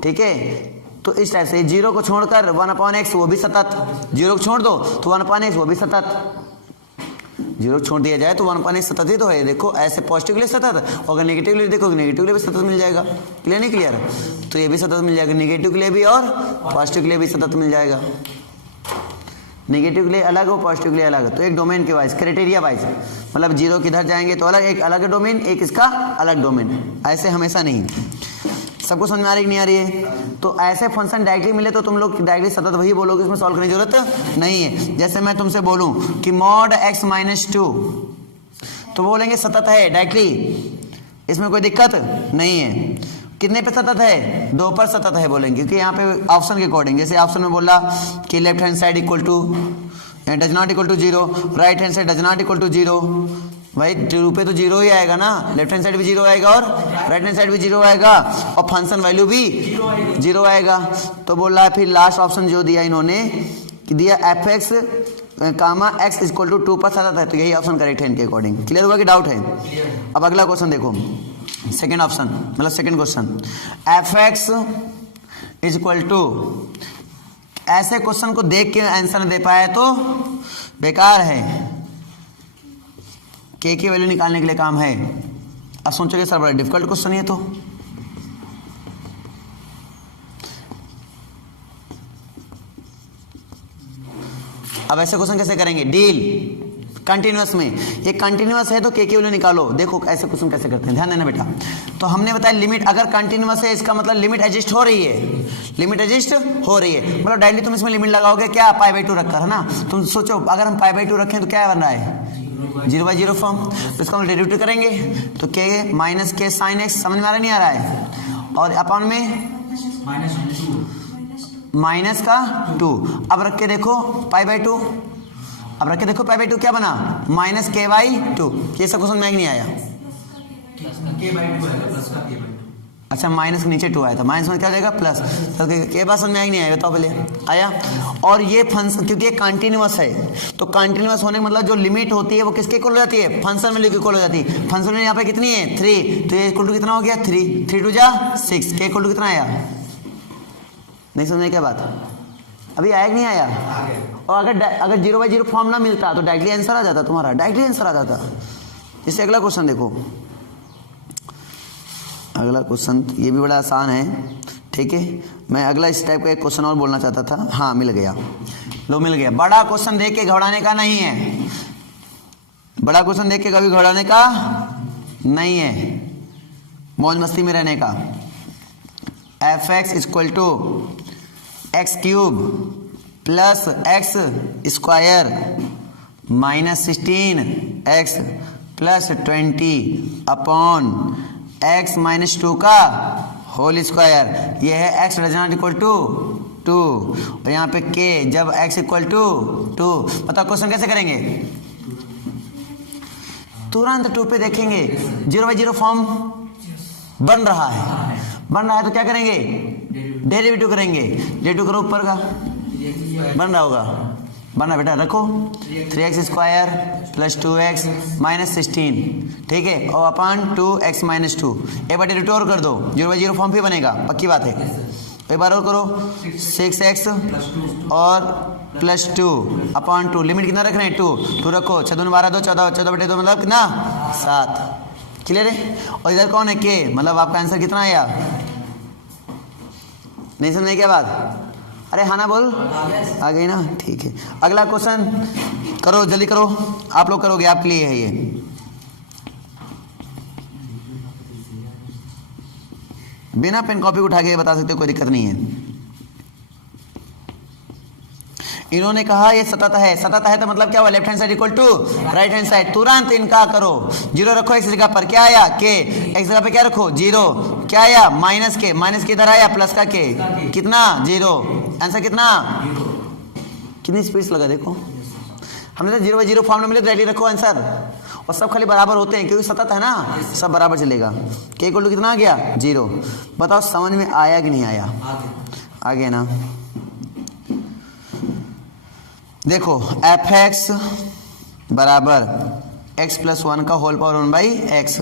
ठीक है। तो इस टाइप से 0 को छोड़कर 1/x वो भी सतत, 0 को छोड़ दो तो 1/x वो भी सतत, 0 को छोड़ दिया जाए तो 1/x सतत ही तो है। देखो ऐसे पॉजिटिव के लिए सतत, और अगर नेगेटिव के लिए देखो, नेगेटिव के लिए भी सतत मिल जाएगा। क्लियर नहीं क्लियर? तो ये भी सतत मिल जाएगा, नेगेटिव के लिए भी और पॉजिटिव के लिए भी सतत मिल जाएगा। नेगेटिव के लिए अलग हो, पॉजिटिव के लिए अलग। तो एक डोमेन के वाइज, क्राइटेरिया वाइज, मतलब 0 किधर जाएंगे तो अलग, एक अलग डोमेन, एक इसका अलग डोमेन, ऐसे हमेशा नहीं। सबको समझ में आ रही नहीं आ रही है? तो ऐसे फंक्शन डायरेक्टली मिले तो तुम लोग डायरेक्टली सतत वही बोलोगे, इसमें सॉल्व करने की जरूरत नहीं है। जैसे मैं तुमसे बोलूं कि मॉड x माइनस 2, तो बोलेंगे सतत है डायरेक्टली, इसमें कोई दिक्कत नहीं है। कितने पे सतत है? 2 पर सतत है बोलेंगे, क्योंकि यहाँ पे ऑप्शन के अकॉर्डिंग, जैसे ऑप्शन में बोला कि left hand side equal to does not equal to 0, right hand side does not equal to 0, भाई टू पे तो जीरो ही आएगा ना, लेफ्ट हैंड साइड भी जीरो आएगा और राइट हैंड साइड भी जीरो आएगा और फंक्शन वैल्यू भी जीरो आएगा। तो बोल रहा है फिर लास्ट ऑप्शन जो दिया इन्होंने कि दिया f x comma x equal to 2 पर सतत है, तो यही ऑप्शन करेक्ट है इनके अकॉर्डिंग। क्लियर हुआ कि डाउट है? अब अगला क्वेश्चन देखो, सेकेंड ऑप्शन मतलब second question, f x is equal to, ऐसे क्वेश्चन को देख के आंसर नहीं दे पाया तो बेकार है, के की वैल्यू निकालने के लिए काम है। अब सोचोगे सर बड़ा डिफिकल्ट क्वेश्चन है तो अब ऐसे क्वेश्चन कैसे करेंगे? डील कंटिन्यूअस में, ये कंटिन्यूअस है तो के की वैल्यू निकालो। देखो ऐसे क्वेश्चन कैसे करते हैं, ध्यान देना बेटा। तो हमने बताया लिमिट अगर कंटिन्यूअस है इसका मतलब लिमिट एडजस्ट हो रही है, लिमिट एडजस्ट हो रही है, मतलब डायरेक्टली तुम इसमें लिमिट लगाओगे क्या, π/2 रखकर, है ना। तुम सोचो अगर हम π/2 रखें तो क्या बन रहा है, 0/0 फॉर्म, तो इसका हम डेरिवेटिव करेंगे तो के माइनस के साइन एक्स, समझ में आ रहा नहीं आ रहा है, और अपॉन में माइनस का 2। अब रख के देखो π/2, अब रख के देखो π/2 क्या बना, माइनस k/2। ये सब क्वेश्चन में नहीं आया, अच्छा माइनस के नीचे 2 आया था, माइनस में क्या हो जाएगा प्लस, तो के बात समझ में नहीं आया, बताओ पहले आया। और ये फंक्शन क्योंकि ये कंटिन्यूअस है तो कंटिन्यूअस होने का मतलब जो लिमिट होती है वो किसके इक्वल हो जाती है, फंक्शन वैल्यू के इक्वल हो जाती है। फंक्शन वैल्यू यहाँ पे कितनी है 3, तो ये इक्वल टू कितना हो गया 3, 3 2 जा 6, के इक्वल टू कितना आया, नहीं समझे क्या बात, अभी आया कि नहीं आया? और अगर 0/0 फॉर्म ना मिलता तो डायरेक्टली आंसर आ जाता तुम्हारा, डायरेक्टली आंसर आ जाता। इससे अगला क्वेश्चन देखो, अगला क्वेश्चन ये भी बड़ा आसान है, ठीक है। मैं अगला इस टाइप का एक क्वेश्चन और बोलना चाहता था, हाँ मिल गया, लो मिल गया। बड़ा क्वेश्चन देख के घबराने का नहीं है, बड़ा क्वेश्चन देख के कभी घबराने का नहीं है, मौज मस्ती में रहने का। F x equal to x cube plus x square minus 16 x plus 20 अपॉन एक्स माइनस 2 का होल स्क्वायर। ये है x does not equal to 2 और यहाँ पे के जब एक्स इक्वल टू 2। बताओ क्वेश्चन कैसे करेंगे, तुरंत 2 पे देखेंगे 0/0 फॉर्म बन रहा है, बन रहा है तो क्या करेंगे, डेरिवेटिव करेंगे। डेरिवेटिव करो ऊपर का, बन रहा होगा, बन रहा बेटा, रखो 3x square plus 2x minus 16, ठीक है, और अपॉन 2x माइनस 2। एक बार डेरिवेटिव और कर दो, 0/0 फॉर्म भी बनेगा, पक्की बात है। एक बार और करो 6x और प्लस 2 अपॉन 2, लिमिट कितना रख रहे हैं 2 रखो, 6 2 12 2 14 14/2 मतलब कितना 7। क्लियर है? और इधर कौन है के, मतलब आपका आंसर कितना आया, नहीं समझे क्या बात, अरे हाँ ना बोल, आ गई ना, ठीक है। अगला क्वेश्चन करो, जल्दी करो, आप लोग करोगे, आपके लिए है ये। बिना पेन कॉपी उठा के बता सकते हो, कोई दिक्कत नहीं है। इन्होंने कहा ये सतत है, सतत है तो मतलब क्या हुआ, left hand side equal to right hand side, तुरंत इनका करो, 0 रखो एक्स जगह पर, क्या आया के, एक्स जगह पे क्या रखो 0, क्या आया माइनस के, माइनस के इधर आया प्लस का के, कितना 0, आंसर कितना, कितनी स्पेस लगा देखो। हमने तो 0/0 फॉर्म में मिले तो रेडी रखो आंसर, और सब खाली बराबर होते हैं क्योंकि सतत है ना, सब बराबर चलेगा। के इक्वल टू कितना आ गया 0। बताओ समझ में आया कि नहीं आया, आ गया ना। देखो एफ एक्स बराबर एक्स प्लस 1 का होल पावर 1/x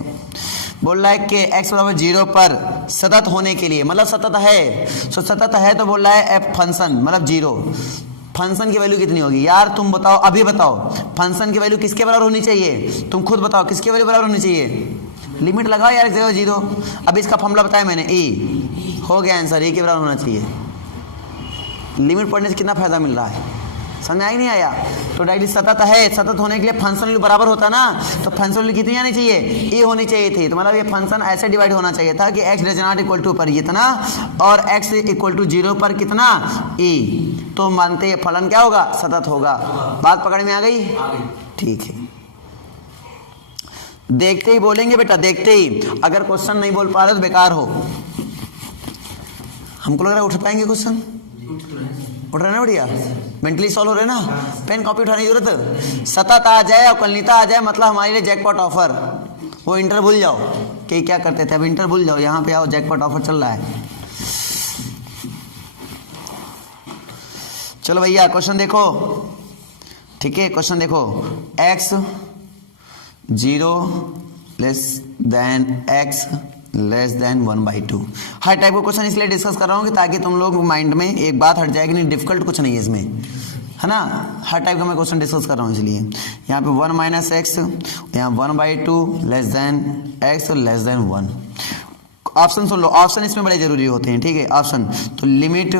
बोल रहा है कि x बराबर 0 पर सतत होने के लिए, मतलब सतत है, तो सतत है तो बोल रहा है एफ फंक्शन मतलब 0, फंक्शन की वैल्यू कितनी होगी यार, तुम बताओ, अभी बताओ फंक्शन की वैल्यू किसके बराबर होनी चाहिए, तुम खुद बताओ किसके वैल्यू बराबर होनी चाहिए, लिमिट लगाओ यार 0/0। अब इसका फॉर्मूला बताया मैंने, e हो गया आंसर, e के बराबर होना चाहिए। लिमिट पढ़ने से कितना फायदा मिल रहा है, समझ आया नहीं आया? तो डायरेक्टली सतत है, सतत होने के लिए फंक्शन वैल्यू बराबर होता ना, तो फंक्शन वैल्यू कितनी आनी चाहिए, e होनी चाहिए थी, तो मतलब ये फंक्शन ऐसे डिवाइड होना चाहिए था कि x does not equal to पर कितना और x इक्वल टू 0 पर कितना e, तो मानते हैं फलन क्या होगा, सतत होगा। बात पकड़ में आ गई, ठीक है। देखते ही बोलेंगे बेटा, देखते ही, अगर क्वेश्चन नहीं बोल पा रहे तो बेकार हो। हमको लग रहा है उठ पाएंगे क्वेश्चन, उठ रहे ना बढ़िया, मेंटली सॉल्व हो रहे ना, पेन कॉपी उठाने की जरूरत, सतत आ जाए और कलनीता आ जाए मतलब हमारे लिए जैकपॉट ऑफर। वो इंटर भूल जाओ कि क्या करते थे, अब इंटर भूल जाओ, यहाँ पे आओ, जैकपॉट ऑफर चल रहा है। चलो भैया क्वेश्चन देखो, ठीक है, क्वेश्चन देखो, x 0 less than x less then 1/2। हर टाइप का क्वेश्चन इसलिए डिस्कस कर रहा हूँ कि ताकि तुम लोग माइंड में एक बात हट जाएगी, नहीं डिफिकल्ट कुछ नहीं है इसमें, है ना। हर टाइप का मैं क्वेश्चन डिस्कस कर रहा हूँ इसलिए। यहाँ पे 1 - x, यहाँ 1/2 less than x less than 1। Option सुन लो, ऑप्शन इसमें बड़े जरूरी होते हैं, ठीक है। ऑप्शन तो limit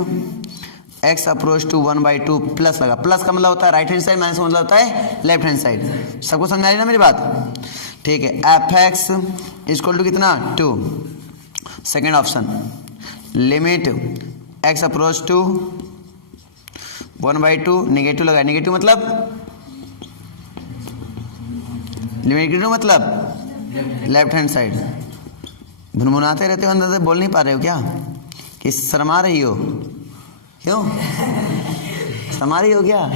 x approach to 1/2 plus लगा, प्लस का मतलब होता है राइट हैंड साइड, माइनस का मतलब होता है लेफ्ट हैंड साइड। सबको समझ आ रही ना मेरी बात, ठीक है। fx इक्वल टू कितना 2। Second option limit x approach to 1/2, negative लगा, नेगेटिव मतलब नेगेटिव मतलब लेफ्ट हैंड साइड। भुनभुनाते रहते हो, अंदर से बोल नहीं पा रहे हो क्या, कि शर्मा रही हो, क्यों शर्मा रही हो क्या,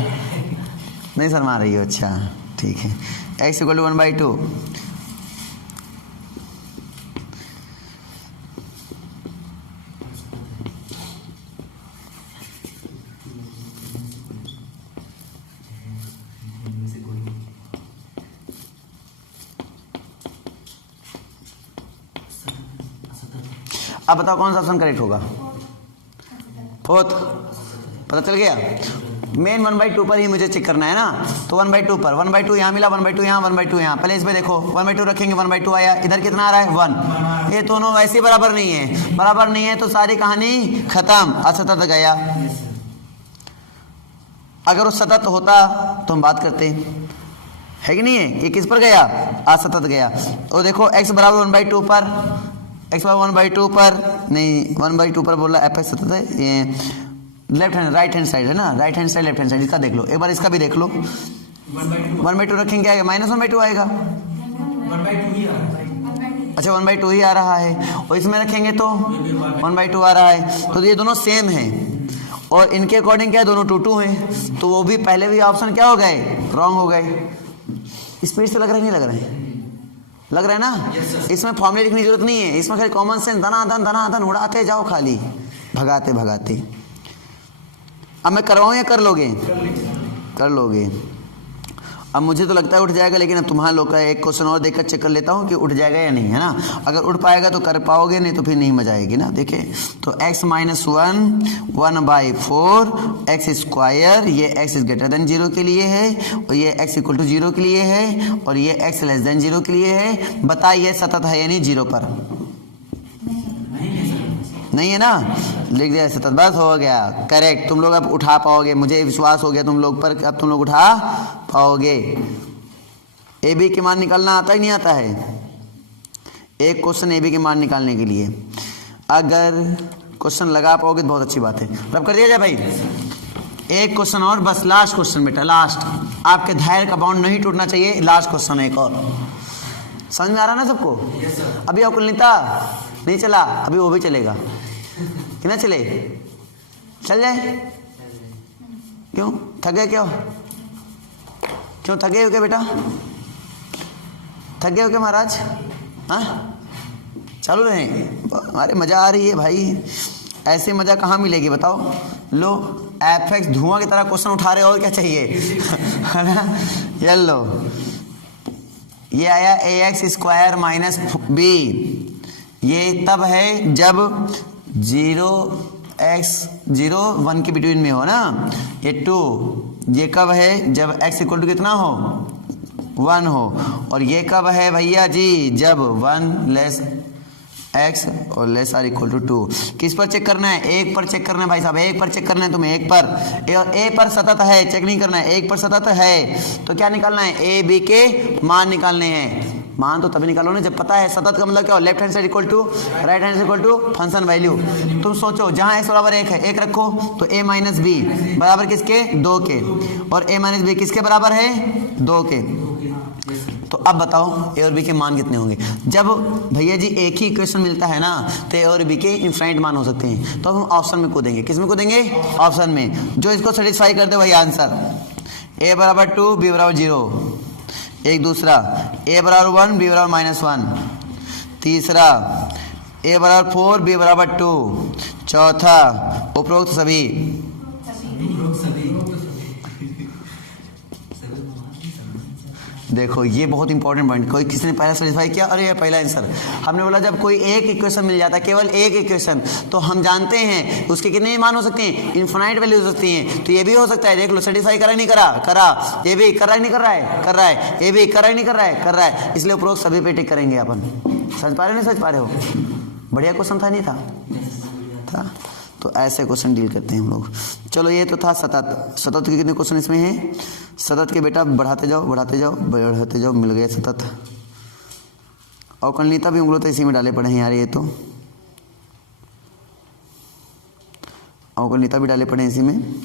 नहीं शर्मा रही हो, अच्छा ठीक है। x इक्वल टू 1/2, अब बताओ कौन सा ऑप्शन करेक्ट होगा, फोर्थ, पता चल गया। मेन 1/2 पर ही मुझे चेक करना है ना, तो 1/2 पर 1/2 यहाँ मिला, 1/2 यहाँ, 1/2 यहाँ। पहले इसमें देखो 1/2 रखेंगे, 1/2 आया, इधर कितना आ रहा है 1। ये दोनों वैसे बराबर नहीं है, बराबर नहीं है तो सारी कहानी खत्म, असतत गया। अगर वो सतत होता तो हम बात करते है कि नहीं है, ये किस पर गया, असतत गया। और देखो x बराबर 1/2 पर, x बराबर 1/2 पर नहीं, 1/2 पर बोला एफ एक्स सतत है, ये left hand right hand side है ना, right hand side left hand side, इसका देख लो एक बार, इसका भी देख लो। 1/2 रखेंगे क्या आएगा, -1/2 आएगा, 1/2 ही आ रहा है। अच्छा 1/2 ही आ रहा है, और इसमें रखेंगे तो 1/2 आ रहा है, तो ये दोनों सेम है और इनके अकॉर्डिंग क्या है, दोनों 2 हैं, तो वो भी पहले भी ऑप्शन क्या हो गए, रॉन्ग हो गए। स्पीड से लग रहा है, नहीं लग रहा है, लग रहा है ना। इसमें फॉर्मूले लिखने की जरूरत नहीं है, इसमें खाली कॉमन सेंस धनाधन उड़ाते जाओ, खाली भगाते भगाते। अब मैं करवाऊँ या कर लोगे, कर लोगे। अब मुझे तो लगता है उठ जाएगा, लेकिन अब तुम्हारा लोग का एक क्वेश्चन और देखकर चेक कर लेता हूँ कि उठ जाएगा या नहीं, है ना। अगर उठ पाएगा तो कर पाओगे, नहीं तो फिर नहीं मजा आएगी ना। देखे तो x - 1 1/4 x स्क्वायर, ये x इज ग्रेटर देन 0 के लिए है, और ये x इक्वल टू 0 के लिए है, और ये x लेस देन 0 के लिए है। बताइए सतत है या नहीं 0 पर, नहीं है ना, लिख दिया सतत, बस हो गया करेक्ट। तुम लोग अब उठा पाओगे, मुझे विश्वास हो गया तुम लोग पर, अब तुम लोग उठा पाओगे। ए बी के मान निकालना आता ही नहीं आता है, एक क्वेश्चन ए बी के मान निकालने के लिए अगर क्वेश्चन लगा पाओगे तो बहुत अच्छी बात है। रब कर दिया जाए भाई, एक क्वेश्चन और बस, लास्ट क्वेश्चन बेटा, लास्ट। आपके धैर्य का बाउंड नहीं टूटना चाहिए, लास्ट क्वेश्चन एक और। समझ में आ रहा ना सबको। अभी अकुलनीता नहीं चला, अभी वो भी चलेगा, कितना चले, चल जाए, क्यों थक गए, क्यों क्यों थक गए हो क्या बेटा, थक गए हो क्या महाराज, हाँ चालू रहे। अरे मज़ा आ रही है भाई, ऐसे मज़ा कहाँ मिलेगी बताओ। लो एफ धुआं की तरह क्वेश्चन उठा रहे हो, और क्या चाहिए, है ना। ये लो, ये आया ax² माइनस b, ये तब है जब 0 1 के बिटवीन में हो ना, ये 2। ये कब है, जब x इक्वल टू कितना हो 1 हो, और ये कब है भैया जी, जब 1 लेस x और लेस आर इक्वल टू 2। किस पर चेक करना है, एक पर चेक करना है भाई साहब, एक पर चेक करना है तुम्हें, एक पर। ए पर सतत है, चेक नहीं करना है, एक पर सतत है तो क्या निकालना है, ए बी के मान निकालने हैं। मान तो तभी निकालो ना जब पता है सतत का मतलब क्या हो, left hand side equal to right hand side equal to function value. तुम सोचो जहां x बराबर 1 है, 1 रखो तो a माइनस बी बराबर किसके, 2 के, और a माइनस बी किसके बराबर है, 2 के। तो अब बताओ ए और बी के मान कितने होंगे। जब भैया जी एक ही इक्वेशन मिलता है ना तो ए और बी के इनफाइनाइट मान हो सकते हैं। तो अब हम ऑप्शन में कूदेंगे, किस में कूदेंगे? ऑप्शन में। जो इसको सेटिस्फाई कर दे वही आंसर। ए बराबर 2 बी बराबर 0, एक दूसरा ए बराबर 1 बी बराबर -1, तीसरा ए बराबर 4 बी बराबर 2, चौथा उपरोक्त सभी। देखो ये बहुत इंपॉर्टेंट पॉइंट, कोई किसी ने पहला सेटिस्फाई किया, अरे ये पहला आंसर। हमने बोला जब कोई एक इक्वेशन मिल जाता है, केवल एक इक्वेशन, तो हम जानते हैं उसके कितने मान हो सकते हैं? इनफाइनाइट वैल्यू हो सकती हैं। तो ये भी हो सकता है, देख लो सेटिस्फाई करा नहीं करा? करा। ये भी कर रहा है नहीं कर रहा है? कर रहा है। ये भी कर रहा है नहीं कर रहा है? कर रहा है। इसलिए उपरोक्त सभी पे टिक करेंगे अपन। समझ पा रहे हो नहीं समझ पा रहे हो? बढ़िया क्वेश्चन था नहीं था? तो ऐसे क्वेश्चन डील करते हैं हम लोग। चलो ये तो था सतत। सतत के कितने क्वेश्चन इसमें हैं? सतत के बेटा बढ़ाते जाओ बढ़ाते जाओ बढ़ाते जाओ, मिल गए सतत। अवकलनीयता भी उंगलों तो इसी में डाले पड़े हैं यार, ये तो अवकलनीयता भी डाले पड़े हैं इसी में।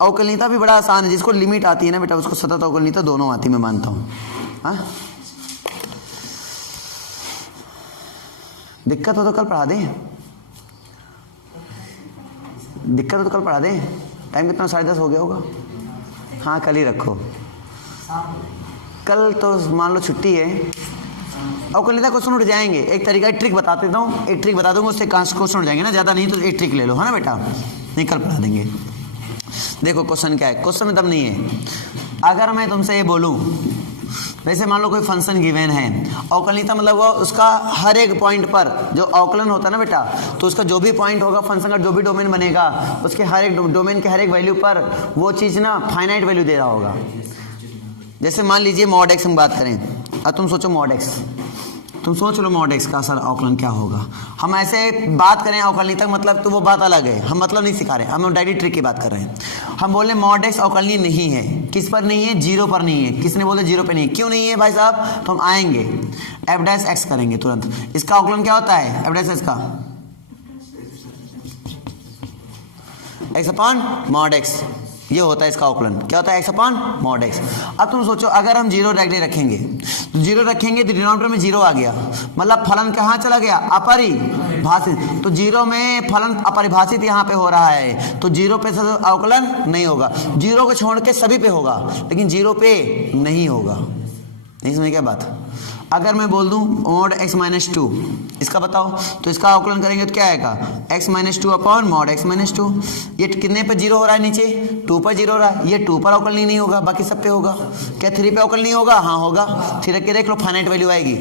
अवकलनीयता भी बड़ा आसान है, जिसको लिमिट आती है ना बेटा उसको सतत अवकलनीयता दोनों आती मैं मानता हूँ। हाँ दिक्कत हो तो कल पढ़ा दें, दिक्कत हो तो कल पढ़ा दें। टाइम कितना? 10:30 हो गया होगा। हाँ कल ही रखो, कल तो मान लो छुट्टी है। अवकलनीयता क्वेश्चन उठ जाएंगे। एक तरीका ट्रिक बता देता हूँ, एक ट्रिक बता दूंगा, उससे क्वेश्चन उठ जाएंगे ना, ज़्यादा नहीं तो एक ट्रिक ले लो, है ना बेटा? नहीं कल पढ़ा देंगे। देखो क्वेश्चन क्या है, क्वेश्चन में दम नहीं है। अगर मैं तुमसे ये बोलूँ, वैसे मान लो कोई फंक्शन गिवन है, अवकलनीयता मतलब वो उसका हर एक पॉइंट पर जो अवकलन होता है ना बेटा, तो उसका जो भी पॉइंट होगा फंक्शन का, जो भी डोमेन बनेगा, उसके हर एक डोमेन के हर एक वैल्यू पर वो चीज़ ना फाइनाइट वैल्यू दे रहा होगा। जैसे मान लीजिए मॉड एक्स हम बात करें, अब तुम सोचो मॉड एक्स, तुम सोच लो मॉड एक्स का सर अवकलन क्या होगा। हम ऐसे बात करें अवकलनीयता मतलब तो वो बात अलग है, हम मतलब नहीं सिखा रहे, हम डायरेक्ट ट्रिक की बात कर रहे हैं। हम बोले मॉड एक्स अवकलनीय नहीं है, किस पर नहीं है? 0 पर नहीं है। किसने बोले 0 पे नहीं है? क्यों नहीं है भाई साहब? तो हम आएंगे एफ डैश एक्स करेंगे तुरंत। इसका अवकलन क्या होता है? एफ डैश एक्स का एक्स अपॉन मॉड एक्स, ये होता है इसका अवकलन। क्या होता है? X upon mod x. अब तुम सोचो अगर हम 0 डायरेक्टली रखेंगे, तो 0 रखेंगे तो डिनोमिनेटर में 0 आ गया, मतलब फलन कहाँ चला गया? अपरिभाषित। तो 0 में फलन अपरिभाषित यहाँ पे हो रहा है, तो 0 पे अवकलन नहीं होगा। 0 को छोड़ के सभी पे होगा, लेकिन 0 पे नहीं होगा। नहीं समझे क्या बात? अगर मैं बोल दूं मॉड x - 2, इसका बताओ, तो इसका अवकलन करेंगे तो क्या आएगा? x - 2 upon mod x - 2। ये कितने पे 0 हो रहा है? नीचे 2 पर 0 हो रहा है। ये 2 पर अवकलन नहीं होगा, बाकी सब पे होगा। क्या 3 पे अवकलन नहीं होगा? हाँ होगा। फिर रख के देख लो, फाइनाइट वैल्यू आएगी।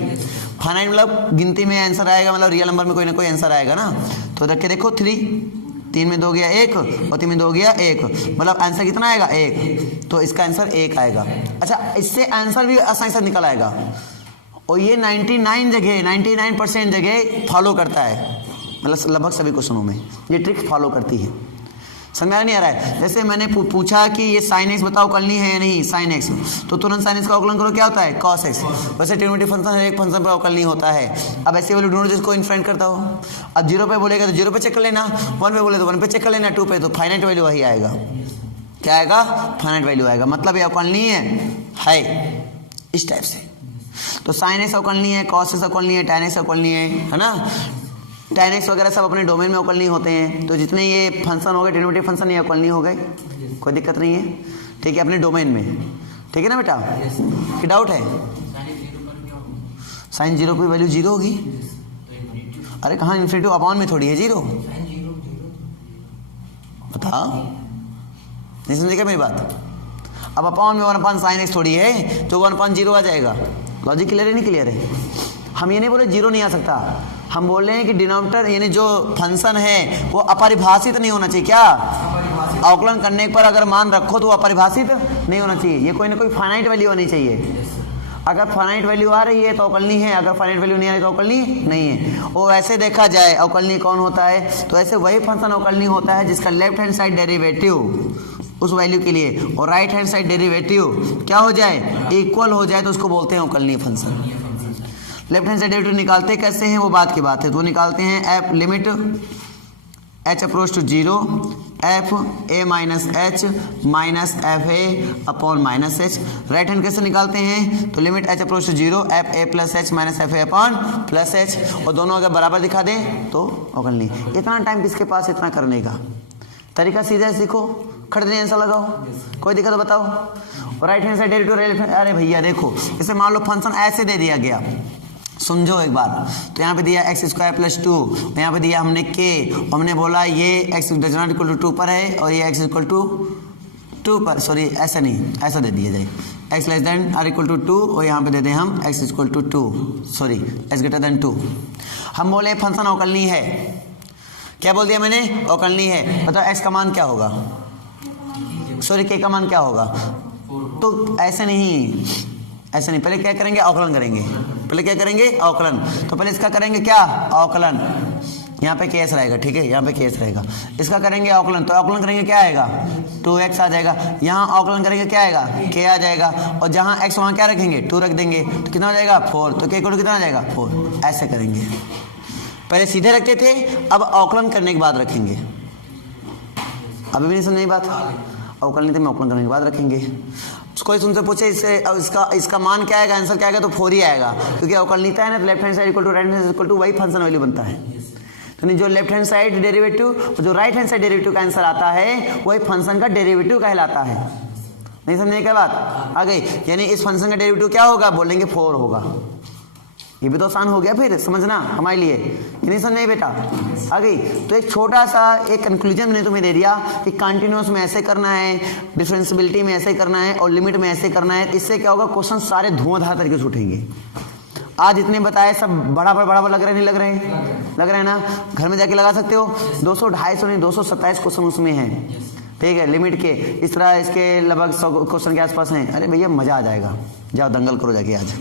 फाइनाइट मतलब गिनती में आंसर आएगा, मतलब रियल नंबर में कोई ना कोई आंसर आएगा ना। तो रख के देखो 3 में 2 गया 1 और 3 में 2 गया 1, मतलब आंसर कितना आएगा? 1। तो इसका आंसर 1 आएगा। अच्छा इससे आंसर भी आसानी से निकल आएगा, और ये 99% जगह फॉलो करता है, मतलब लगभग सभी क्वेश्चनों में ये ट्रिक फॉलो करती है। समझ में नहीं आ रहा है? जैसे मैंने पूछा कि ये साइन एक्स बताओ अवकलनीय है या नहीं, साइन एक्स, तो तुरंत साइन एक्स का अवकलन करो, क्या होता है? Cos x. वैसे ट्रिग्नोमेट्रिक फंक्शन हर एक फंक्शन पर अवकलनीय होता है। अब ऐसे वैल्यू ढूंढो जिसको इनफाइनाइट करता हो। अब 0 पे बोलेगा तो 0 पे चेक कर लेना, 1 पे बोले तो 1 पे चेक कर लेना, 2 पे तो फाइनाइट वैल्यू वही आएगा। क्या आएगा? फाइनाइट वैल्यू आएगा, मतलब ये अवकलनीय है इस टाइप से। तो साइन एक्स अवकलनीय है, कॉस एक्स अवकलनीय है, टैन एक्स अवकलनीय है ना। टैन एक्स वगैरह सब अपने डोमेन में अवकलनीय होते हैं। तो जितने ये फंक्शन हो गए ट्रिग्नोमेट्रिक फंक्शन, ये अवकलनीय हो गए, कोई दिक्कत नहीं है। ठीक है, अपने डोमेन में। ठीक है ना बेटा? कि डाउट है? साइन 0 की वैल्यू 0 होगी। अरे कहाँ इन्फिनिटी अपॉन में थोड़ी है 0, बताओ नहीं समझे क्या मेरी बात? अब अपॉन में 1 साइन एक्स थोड़ी है, तो 1/0 आ जाएगा। लॉजिक क्लियर है नहीं क्लियर है? हम ये नहीं बोले 0 नहीं आ सकता, हम बोल रहे हैं कि डिनोमिनेटर यानी जो फंक्शन है वो अपरिभाषित नहीं होना चाहिए। क्या? अवकलन करने पर अगर मान रखो तो वो अपरिभाषित नहीं होना चाहिए, ये कोई ना कोई फाइनाइट वैल्यू होनी चाहिए। अगर फाइनाइट वैल्यू आ रही है तो अवकलनीय है, अगर फाइनाइट वैल्यू नहीं आ रही तो अवकलनीय नहीं है। वो ऐसे देखा जाए अवकलनीय कौन होता है, तो ऐसे वही फंक्शन अवकलनीय होता है जिसका लेफ्ट हैंड साइड डेरिवेटिव उस वैल्यू के लिए और राइट हैंड साइड डेरिवेटिव क्या हो जाए? इक्वल हो जाए, तो उसको बोलते हैं अवकलनीय function. Left hand side derivative निकालते कैसे हैं वो बात की बात है। तो निकालते हैं f limit h approach to 0 f a minus h minus f a upon minus h. Right hand कैसे निकालते हैं? तो limit h approach to 0 f a plus h minus f a upon plus h, और दोनों अगर बराबर दिखा दें तो अवकलनीय। इतना टाइम किसके पास इतना करने का? तरीका सीधा है, सीखो, खट दे आंसर लगाओ, कोई दिक्कत तो बताओ। और राइट हैंड साइड डेरिवेटिव, अरे भैया देखो, इसे मान लो फंक्शन ऐसे दे दिया गया, समझो एक बार। तो यहाँ पे दिया एक्स स्क्वायर प्लस 2, यहाँ पे दिया हमने के, हमने बोला ये x does not equal to 2 पर है और ये एक्स इक्वल टू 2 पर, सॉरी ऐसा नहीं, ऐसा दे दिया जाए, x less than or equal to 2 और यहाँ पे दे दें हम x equal to 2, sorry x greater than 2। हम बोले फंक्शन अवकलनीय है, क्या बोल दिया मैंने? अवकलनीय है। बताओ एक्स का मान क्या होगा, सॉरी के का मान क्या होगा? तो ऐसे नहीं, ऐसे नहीं, पहले क्या करेंगे? अवकलन करेंगे। पहले क्या करेंगे? अवकलन। तो पहले इसका करेंगे क्या? अवकलन। यहाँ पे केस रहेगा, ठीक है, यहाँ पे केस रहेगा। इसका करेंगे अवकलन, तो अवकलन करेंगे क्या आएगा? 2x आ जाएगा। यहाँ अवकलन करेंगे क्या आएगा? k आ जाएगा। और जहाँ x वहाँ क्या रखेंगे? 2 रख देंगे, तो कितना हो जाएगा? 4। तो k को कितना आ जाएगा? 4। ऐसे करेंगे। पहले सीधे रखते थे, अब अवकलन करने के बाद रखेंगे। अभी भी नहीं समझ बात? अवकलन में अवकलन करने के बाद रखेंगे। कोई तुमसे पूछे इससे इसका मान क्या आएगा, आंसर क्या आएगा, तो 4 ही आएगा, क्योंकि अवकलनीयता है ना, तो left hand side equal to right hand side equal to वही फंक्शन वैल्यू बनता है। तो नहीं, जो लेफ्ट हैंड साइड डेरिवेटिव और जो राइट हैंड साइड डेरिवेटिव का आंसर आता है वही फंक्शन का डेरिवेटिव कहलाता है। नहीं समझने क्या बात आ गई? यानी इस फंक्शन का डेरिवेटिव क्या होगा? बोलेंगे 4 होगा। ये भी तो आसान हो गया फिर समझना हमारे लिए, ये नहीं समझे बेटा? आ गई? तो एक छोटा सा एक कंक्लूजन मैंने तुम्हें दे दिया कि कंटिन्यूअस में ऐसे करना है, डिफरेंशियबिलिटी में ऐसे करना है और लिमिट में ऐसे करना है। इससे क्या होगा? क्वेश्चन सारे धुआंधार तरीके से उठेंगे। आज इतने बताए सब बराबर लग रहे, नहीं लग रहे? लग रहे हैं ना? घर में जाके लगा सकते हो। 200 250 नहीं 227 क्वेश्चन उसमें हैं, ठीक है, लिमिट के। इस तरह इसके लगभग 100 क्वेश्चन के आसपास हैं। अरे भैया मजा आ जाएगा, जाओ दंगल करो जाके आज।